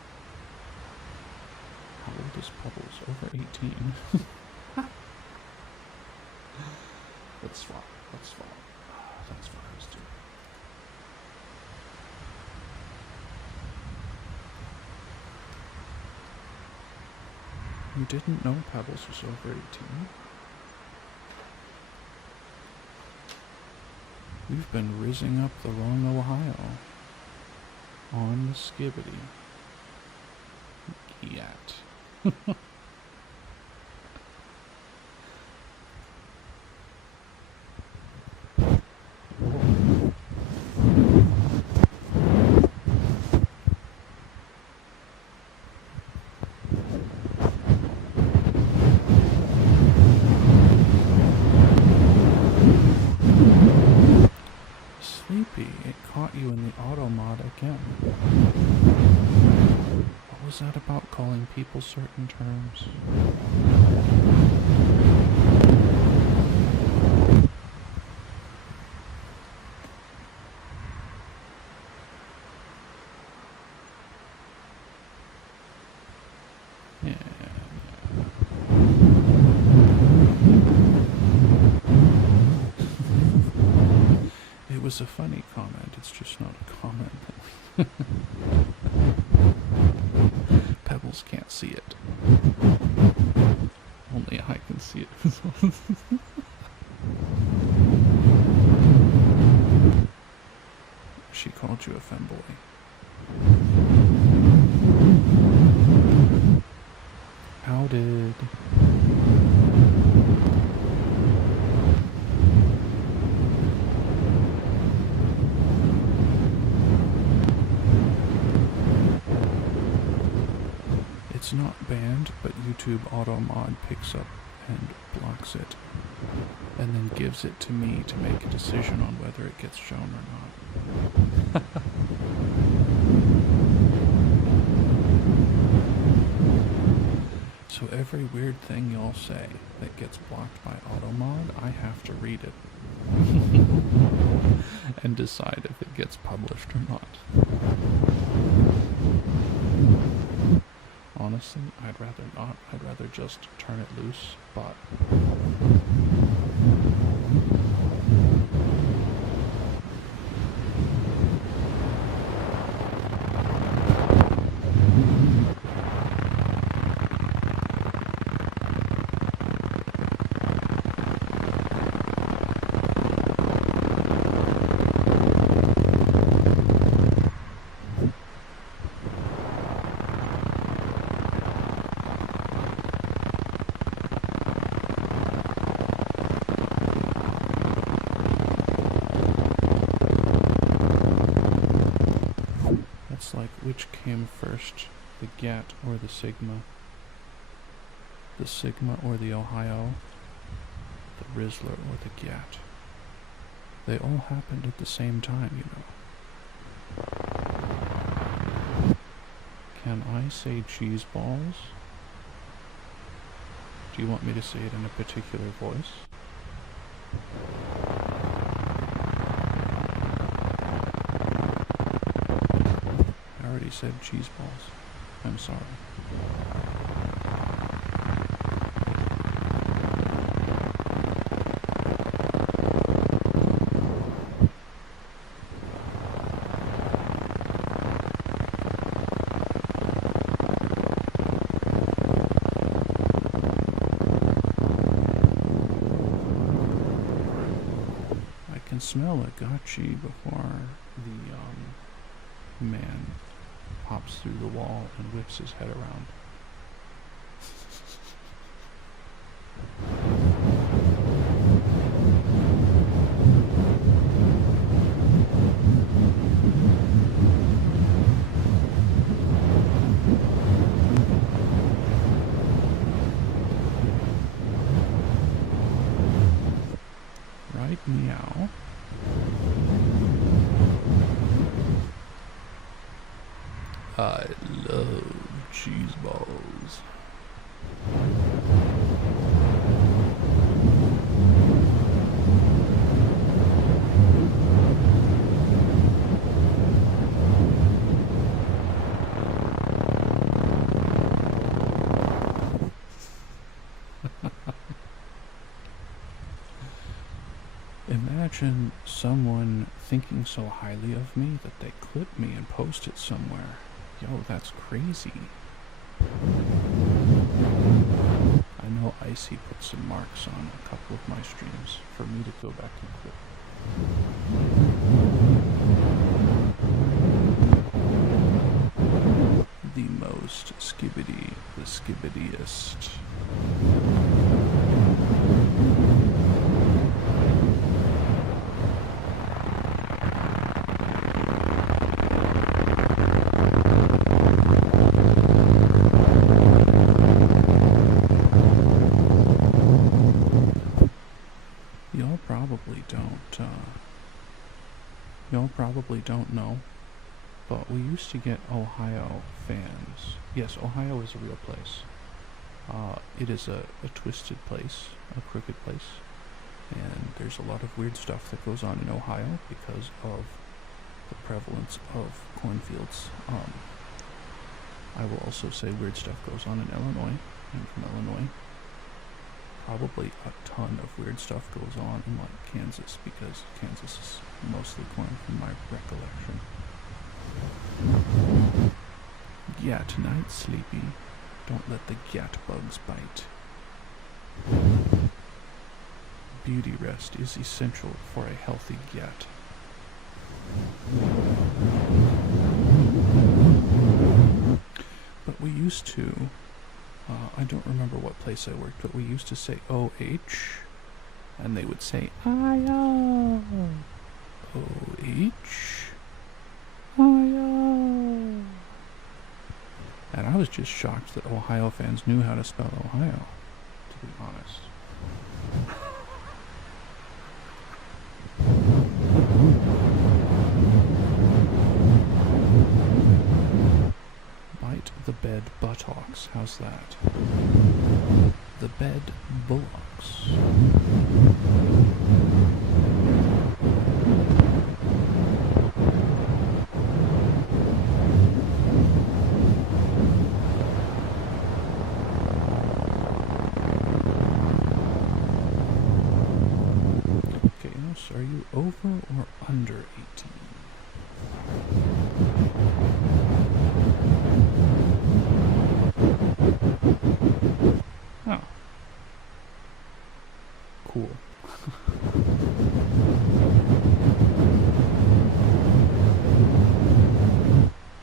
How old is Pebbles? Over 18. Let's swap. That's what I was doing. You didn't know Pebbles was over 18? We've been rizzing up the wrong Ohio on the skibbity. Yet. Sleepy, it caught you in the auto mod again. What was that about calling people certain terms? Yeah. It was a funny comment, it's just not a comment. Pebbles can't see it. Only I can see it. She called you a femboy. How did... It's not banned, but YouTube AutoMod picks up and blocks it, and then gives it to me to make a decision on whether it gets shown or not. So every weird thing y'all say that gets blocked by AutoMod, I have to read it and decide if it gets published or not. Honestly, I'd rather not. I'd rather just turn it loose, but... It's like, which came first, the GAT or the Sigma? The Sigma or the Ohio? The Rizzler or the GAT? They all happened at the same time, you know. Can I say cheese balls? Do you want me to say it in a particular voice? I already said cheese balls. I'm sorry. I can smell a gotchi before the man pops through the wall and whips his head around. Right, meow. I love cheese balls. Imagine someone thinking so highly of me that they clip me and post it somewhere. Yo, that's crazy. I know Icy put some marks on a couple of my streams for me to go back and clip. most skibbity, the skibbidiest. Y'all probably don't know, but we used to get Ohio fans. Yes, Ohio is a real place. It is a twisted place, a crooked place, and there's a lot of weird stuff that goes on in Ohio because of the prevalence of cornfields. I will also say weird stuff goes on in Illinois. I'm from Illinois. Probably a ton of weird stuff goes on in like Kansas because Kansas is mostly corn from my recollection. Yeah, tonight, Sleepy. Don't let the gat bugs bite. Beauty rest is essential for a healthy gat. But we used to, I don't remember what place I worked, but we used to say O-H, and they would say I-O. O-H, I-O. And I was just shocked that Ohio fans knew how to spell Ohio, to be honest. Bite the bed buttocks. How's that? The bed bullocks. Okay, so are you over or under 18? Oh. Cool.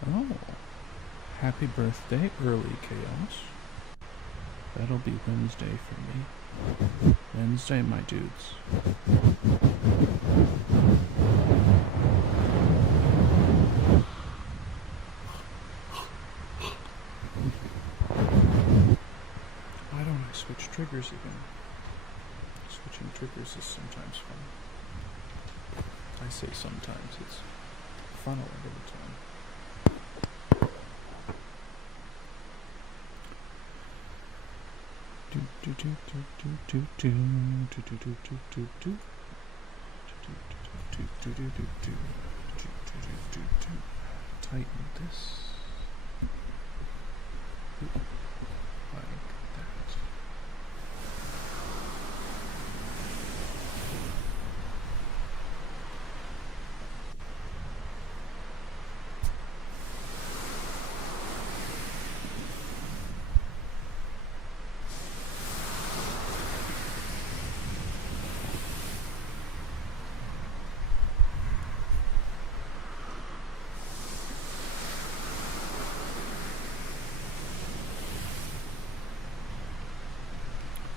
Oh. Happy birthday, early chaos. That'll be Wednesday for me. Wednesday, my dudes. Why don't I switch triggers again? Switching triggers is sometimes fun. I say sometimes, it's fun a lot of the time. Tighten this. Like that.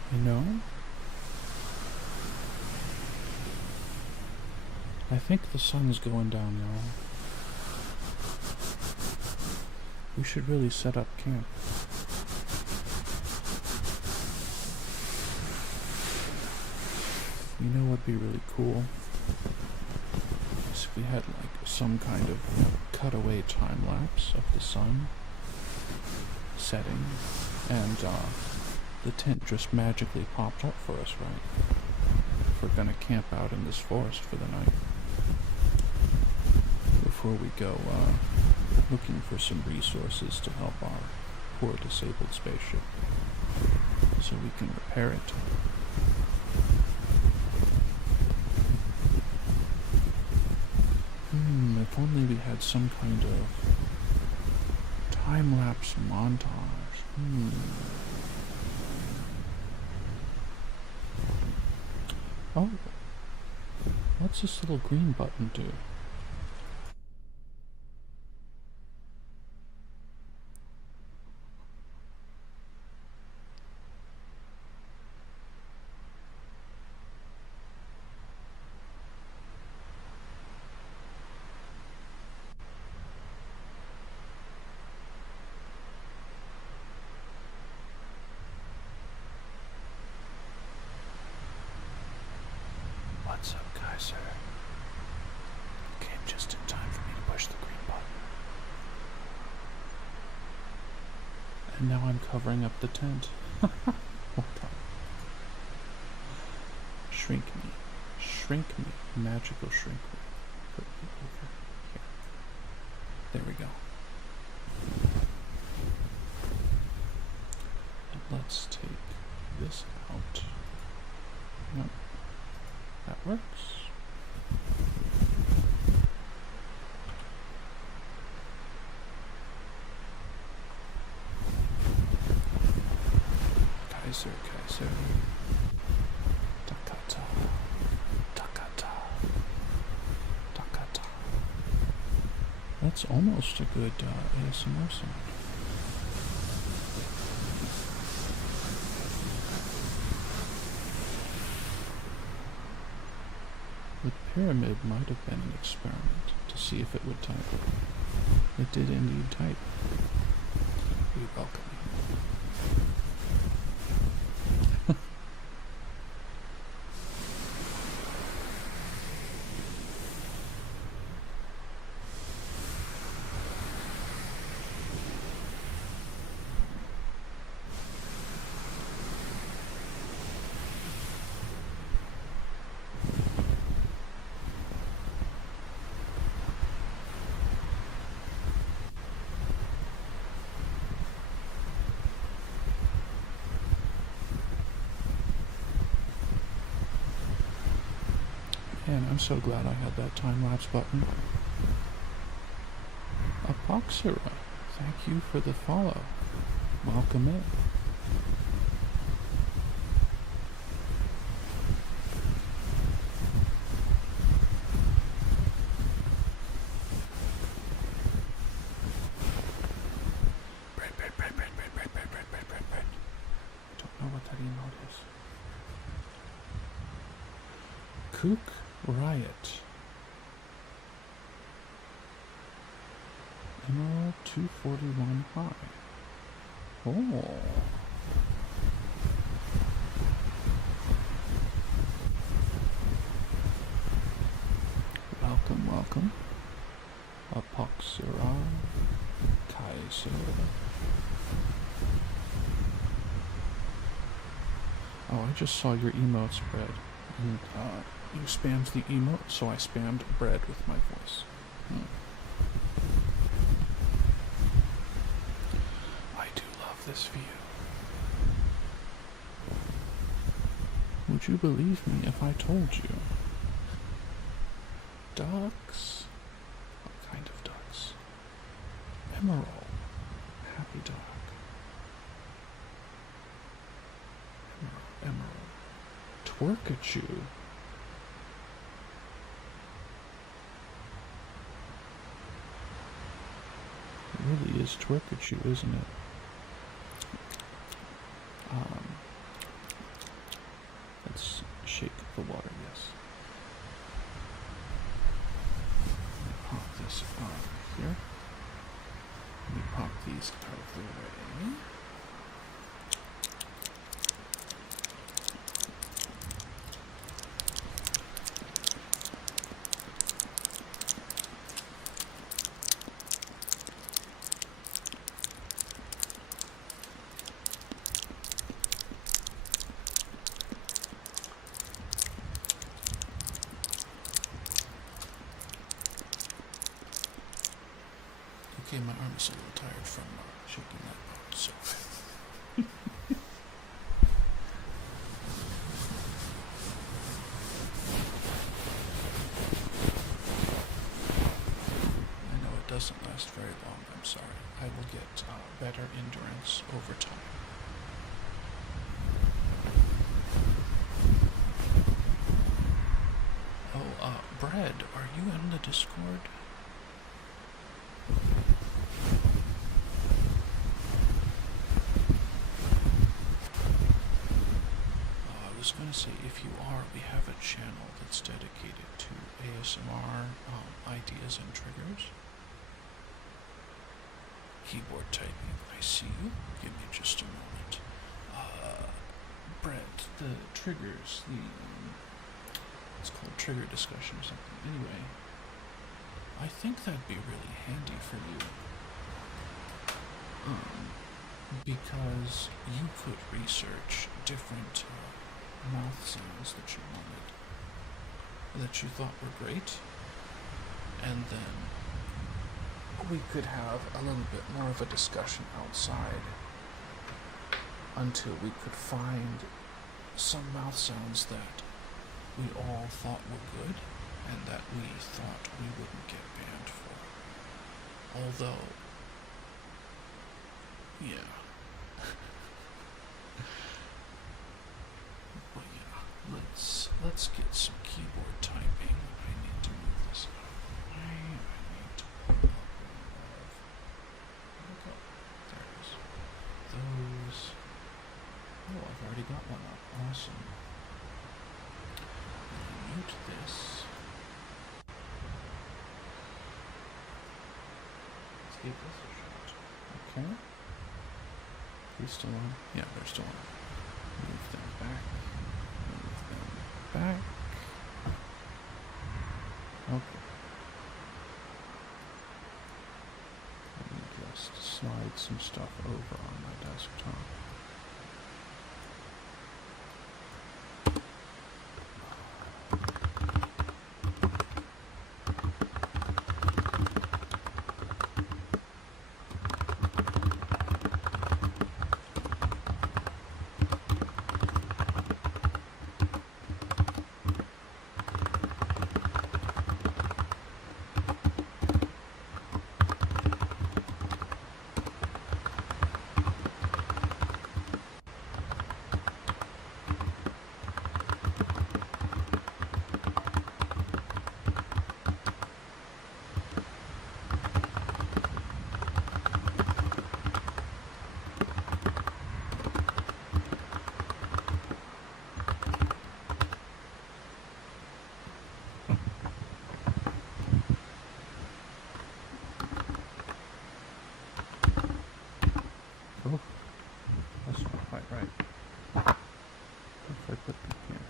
You know, I think the sun's going down, y'all. We should really set up camp. You know what'd be really cool? Is if we had like some kind of cutaway time lapse of the sun setting and the tent just magically popped up for us, right? If we're gonna camp out in this forest for the night. Before we go looking for some resources to help our poor disabled spaceship. So we can repair it. If only we had some kind of time-lapse montage. Oh, what's this little green button do? Kaiser came just in time for me to push the green button. And now I'm covering up the tent. Hold on. Shrink me. Shrink me. Magical shrink me. Put me over here. There we go. And let's take this out. Yep. That works. Kaiser. Takata. That's almost a good ASMR sound. The pyramid might have been an experiment to see if it would type. It did indeed type. We welcome you. Man, I'm so glad I had that time-lapse button. Apoxera, thank you for the follow. Welcome in. Bread. Don't know what that emote is. Kook Riot. Emerald 241 high. Oh. Welcome. Apoxera. Kaiser. Oh, I just saw your emotes, Bread. And, you spammed the emote, so I spammed Bread with my voice. I do love this view. Would you believe me if I told you? Ducks? What kind of ducks? Emerald. Happy dog. Emerald. Twerkachu. It really is Twerkachu, isn't it? Let's shake the water, yes. Pop this out here. Let me pop these out of the way. Okay, my arm is a little tired from shaking that bone, so... I know it doesn't last very long, I'm sorry. I will get better endurance over time. Oh, Bread, are you in the Discord? I was going to say, if you are, we have a channel that's dedicated to ASMR ideas and triggers. Keyboard typing, I see you. Give me just a moment. Brett, the triggers, it's called trigger discussion or something. Anyway, I think that'd be really handy for you. Because you could research different mouth sounds that you wanted, that you thought were great, and then we could have a little bit more of a discussion outside until we could find some mouth sounds that we all thought were good and that we thought we wouldn't get banned for. Although, yeah. But yeah, let's get some keyboard typing. I need to move this out. I need to pull up there it is. Those. Oh, I've already got one up. Awesome. Mute this. Let's give this a shot. Okay. He's still on? Yeah, they're still on. Move them back. Move them back. Okay. Let me just slide some stuff over on my desktop. Oh, that's not quite right. What if I put them here?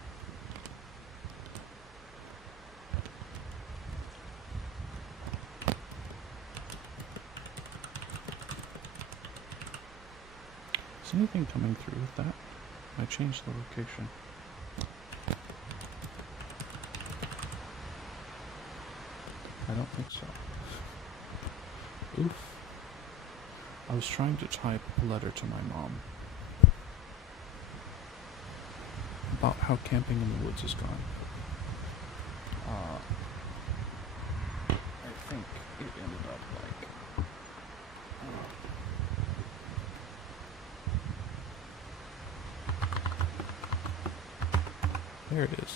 Is anything coming through with that? I changed the location. I don't think so. Oof. I was trying to type a letter to my mom about how camping in the woods is gone. I think it ended up like... there it is.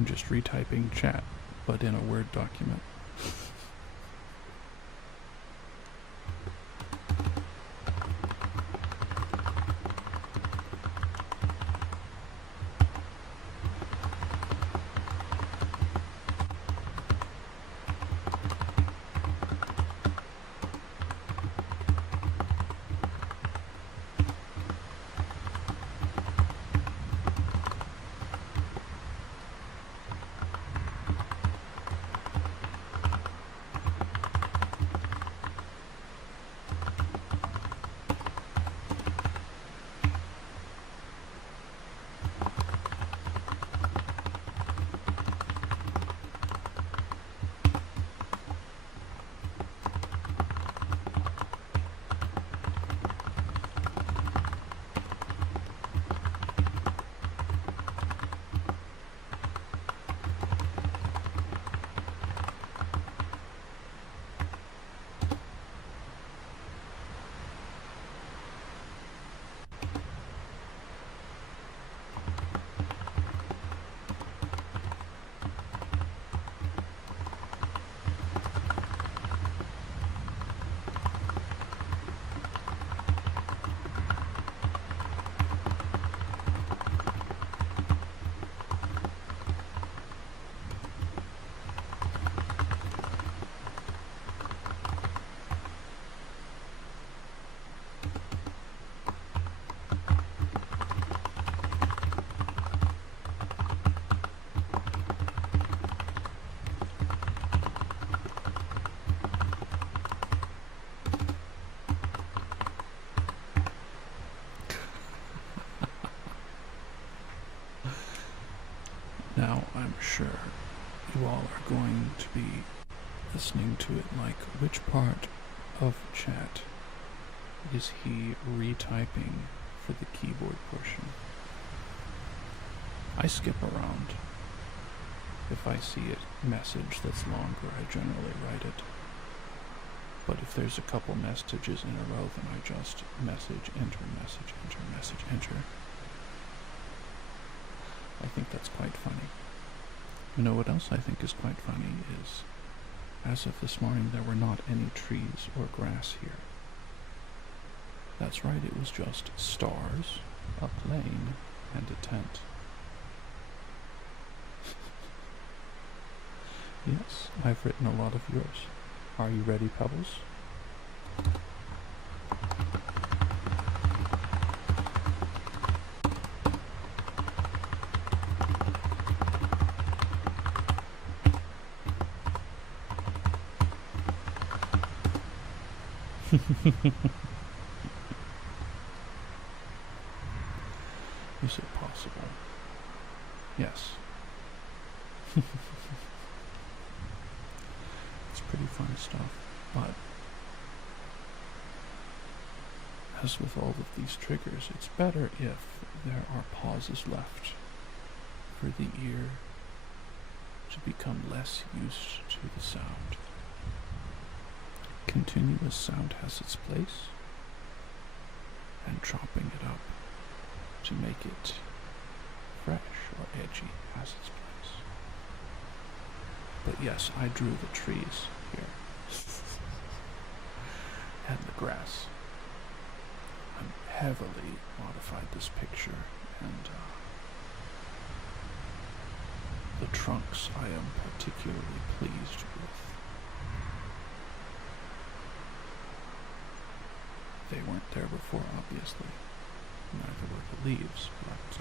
I'm just retyping chat, but in a Word document. Now, I'm sure you all are going to be listening to it like, which part of chat is he retyping for the keyboard portion? I skip around. If I see a message that's longer, I generally write it. But if there's a couple messages in a row, then I just message, enter, message, enter, message, enter. I think that's quite funny. You know what else I think is quite funny is, as of this morning, there were not any trees or grass here. That's right, it was just stars, a plane, and a tent. Yes, I've written a lot of yours. Are you ready, Pebbles? Is it possible? Yes. It's pretty fun stuff, but as with all of these triggers, it's better if there are pauses left for the ear to become less used to the sound. Continuous sound has its place, and chopping it up to make it fresh or edgy has its place. But yes, I drew the trees here and the grass. I heavily modified this picture, and the trunks I am particularly pleased with. They weren't there before, obviously. Neither were the leaves, but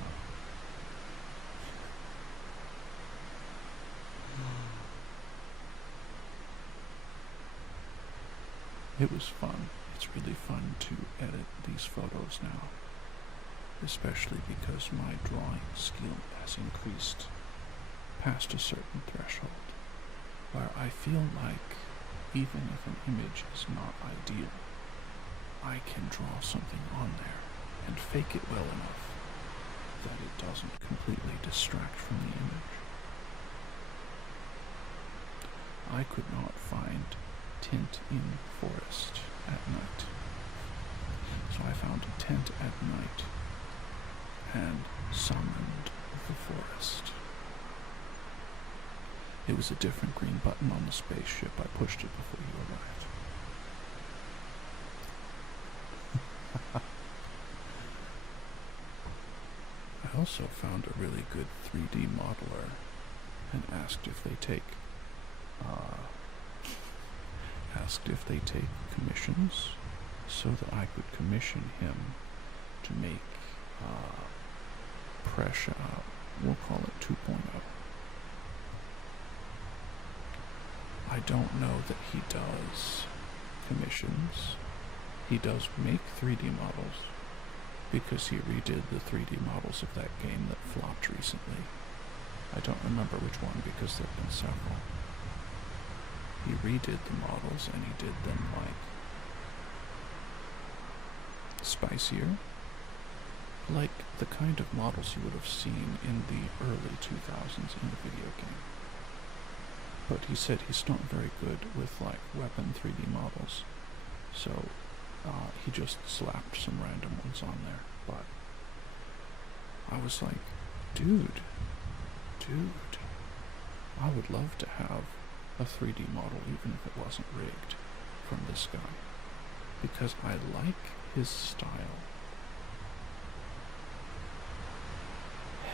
it was fun. It's really fun to edit these photos now, especially because my drawing skill has increased past a certain threshold, where I feel like even if an image is not ideal, I can draw something on there and fake it well enough that it doesn't completely distract from the image. I could not find tint in forest at night, so I found a tent at night and summoned the forest. It was a different green button on the spaceship. I pushed it before you arrived. I also found a really good 3D modeler and asked if they take commissions so that I could commission him to make pressure, we'll call it 2.0. I don't know that he does commissions. He does make 3D models because he redid the 3D models of that game that flopped recently. I don't remember which one because there have been several. He redid the models and he did them like spicier, like the kind of models you would have seen in the early 2000s in the video game. But he said he's not very good with like weapon 3D models, so he just slapped some random ones on there. But I was like, dude, I would love to have a 3D model even if it wasn't rigged from this guy, because I like his style.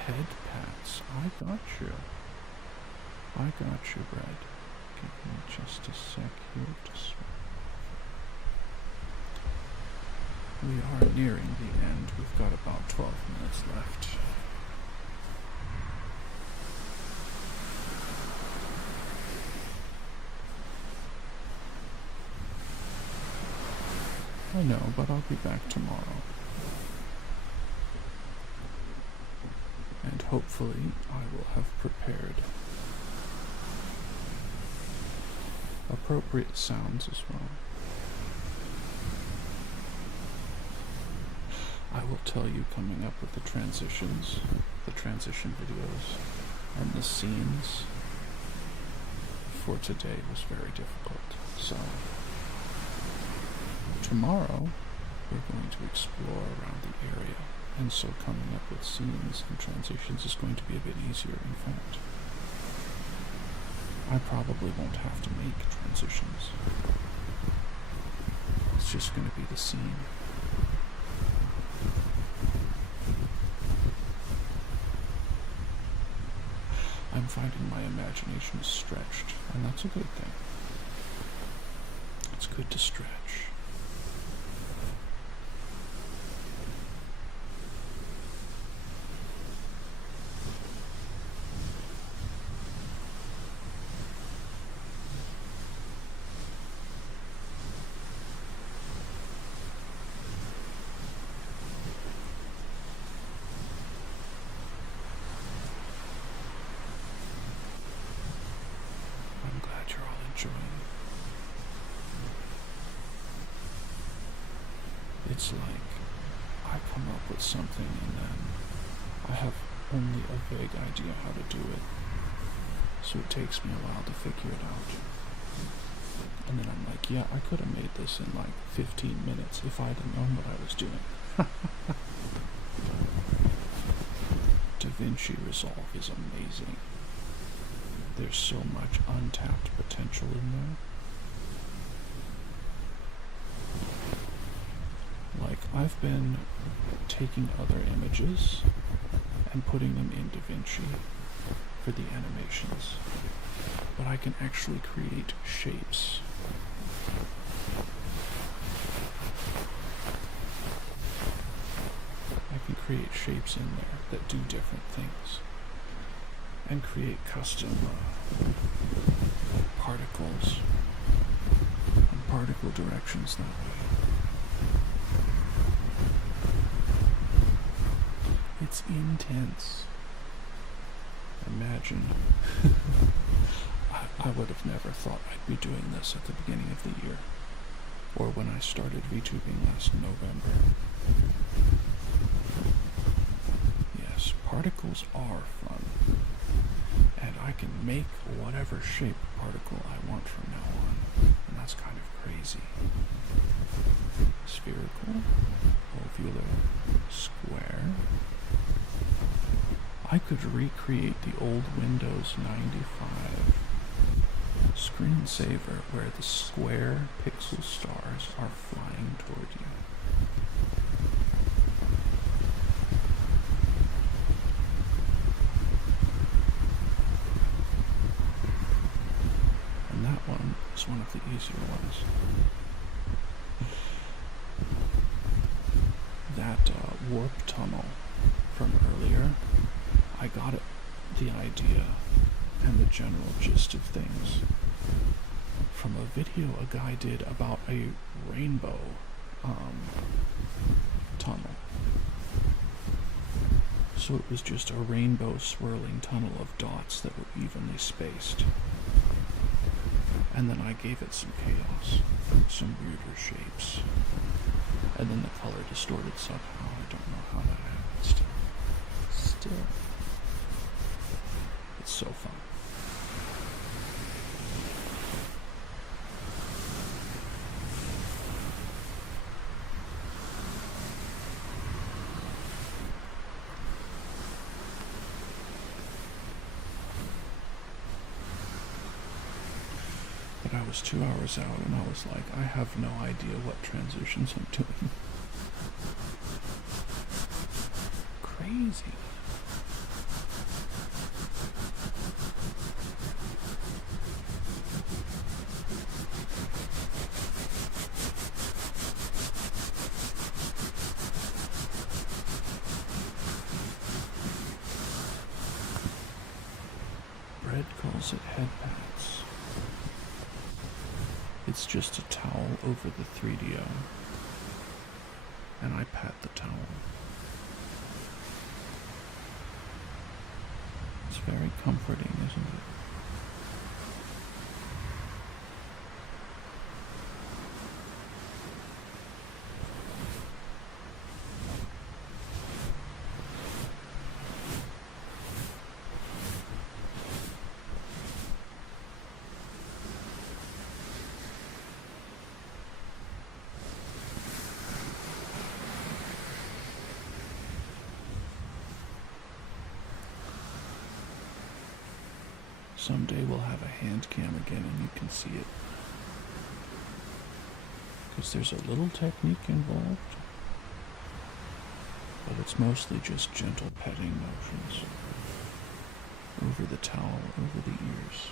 Head pats, I got you, Brad. Give me just a sec here to swap. We are nearing the end. We've got about 12 minutes left. I know, but I'll be back tomorrow. And hopefully I will have prepared appropriate sounds as well. I will tell you coming up with the transitions, the transition videos, and the scenes for today was very difficult. So tomorrow we're going to explore around the area, and so coming up with scenes and transitions is going to be a bit easier. In fact, I probably won't have to make transitions. It's just going to be the scene. I'm finding my imagination is stretched, and that's a good thing. It's good to stretch. It's like I come up with something and then I have only a vague idea how to do it, so it takes me a while to figure it out. And then I'm like, yeah, I could have made this in like 15 minutes if I'd have known what I was doing. DaVinci Resolve is amazing. There's so much untapped potential in there. Like, I've been taking other images and putting them in DaVinci for the animations, but I can actually create shapes. I can create shapes in there that do different things and create custom particles and particle directions that way. It's intense. Imagine. I would have never thought I'd be doing this at the beginning of the year, or when I started VTubing last November. Yes, particles are fun, and I can make whatever shape particle I want from now on, and that's kind of crazy. Spherical, ovular, square. I could recreate the old Windows 95 Screensaver where the square pixel stars are flying toward you. And that one is one of the easier ones. That warp tunnel from earlier, I got it, the idea and the general gist of things from a video a guy did about a rainbow tunnel. So it was just a rainbow swirling tunnel of dots that were evenly spaced. And then I gave it some chaos, some weirder shapes. And then the color distorted somehow. I don't know how that happened still. It's so fun. But I was 2 hours out and I was like, I have no idea what transitions I'm doing. Crazy. Red calls it headpats. It's just a towel over the 3DO, and I pat the towel. It's very comforting, isn't it? Someday we'll have a hand cam again and you can see it. Because there's a little technique involved, but it's mostly just gentle petting motions over the towel, over the ears.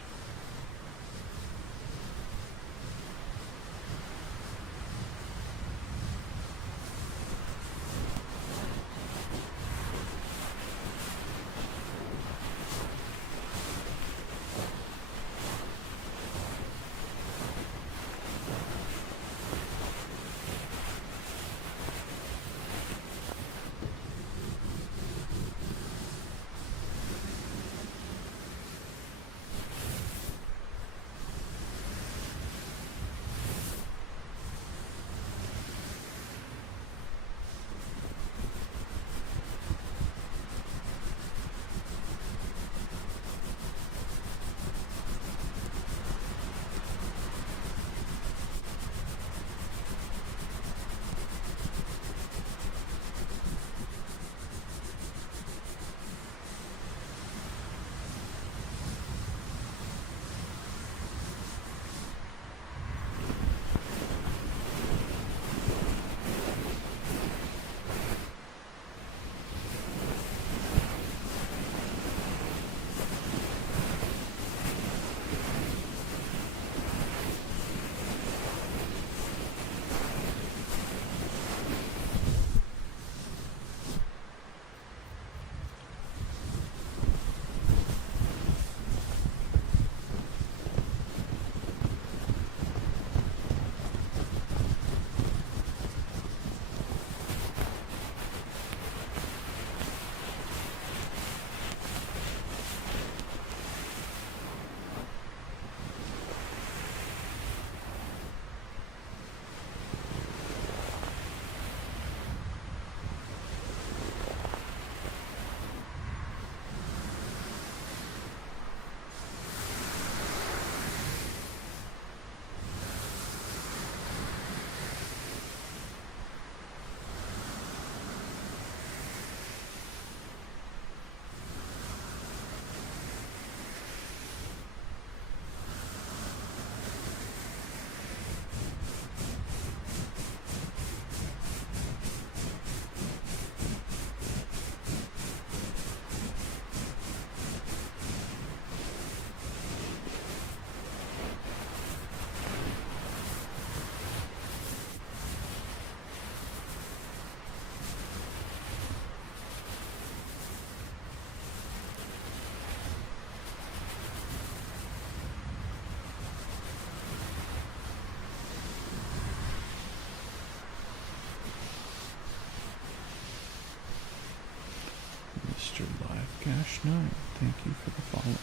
Ash9, thank you for the follow.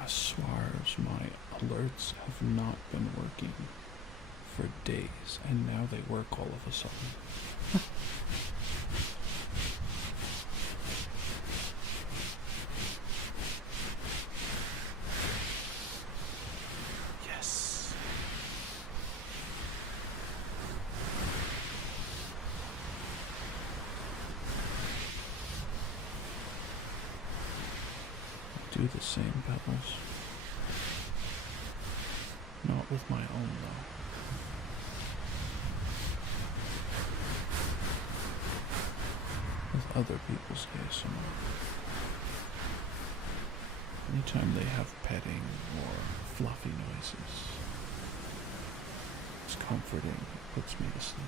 I swear my alerts have not been working for days, and now they work all of a sudden. Yes. I do the same pebbles. Not with my own, though. With other people's ASMR. Anytime they have petting or fluffy noises, it's comforting. It puts me to sleep.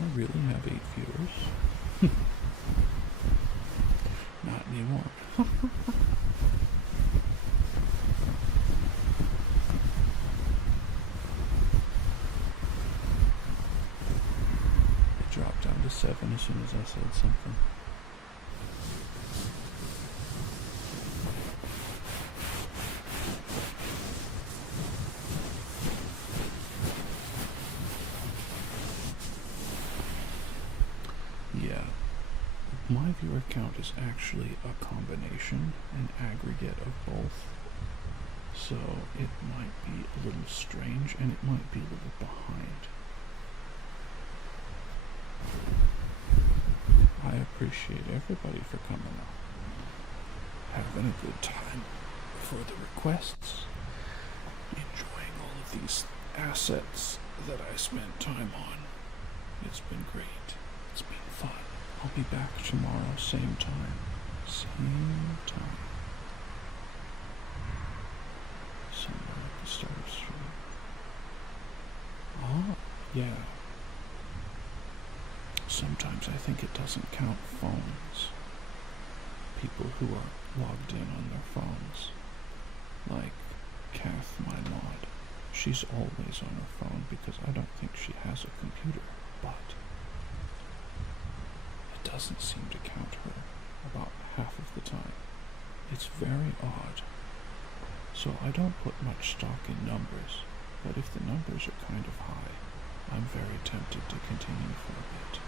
I really have 8 viewers? Not anymore. It dropped down to 7 as soon as I said something. My viewer count is actually a combination, an aggregate of both. So it might be a little strange and it might be a little behind. I appreciate everybody for coming up, having a good time for the requests, enjoying all of these assets that I spent time on. It's been great. It's been fun. I'll be back tomorrow, same time. Same time. Somewhere at the start of stream. Oh, yeah. Sometimes I think it doesn't count phones. People who are logged in on their phones. Like Kath, my mod. She's always on her phone because I don't think she has a computer, but doesn't seem to count her about half of the time. It's very odd. So I don't put much stock in numbers, but if the numbers are kind of high, I'm very tempted to continue for a bit.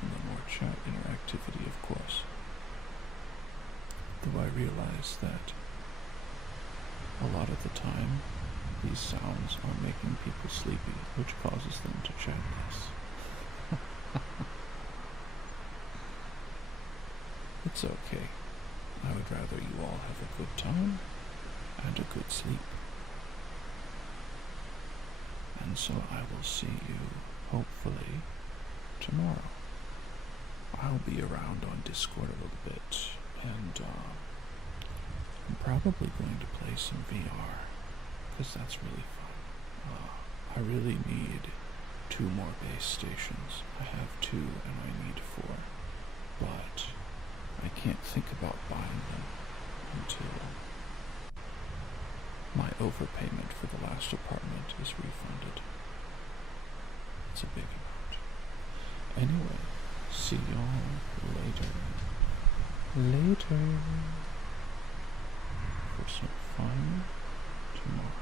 And then more chat interactivity, of course. Though I realize that a lot of the time, these sounds are making people sleepy, which causes them to chat less. It's okay. I would rather you all have a good time and a good sleep. And so I will see you, hopefully, tomorrow. I'll be around on Discord a little bit, and I'm probably going to play some VR, because that's really fun. I really need 2 more base stations. I have 2 and I need 4, but I can't think about buying them until My overpayment for the last apartment is refunded. It's a big amount. Anyway, see y'all later. Later. For some fun tomorrow.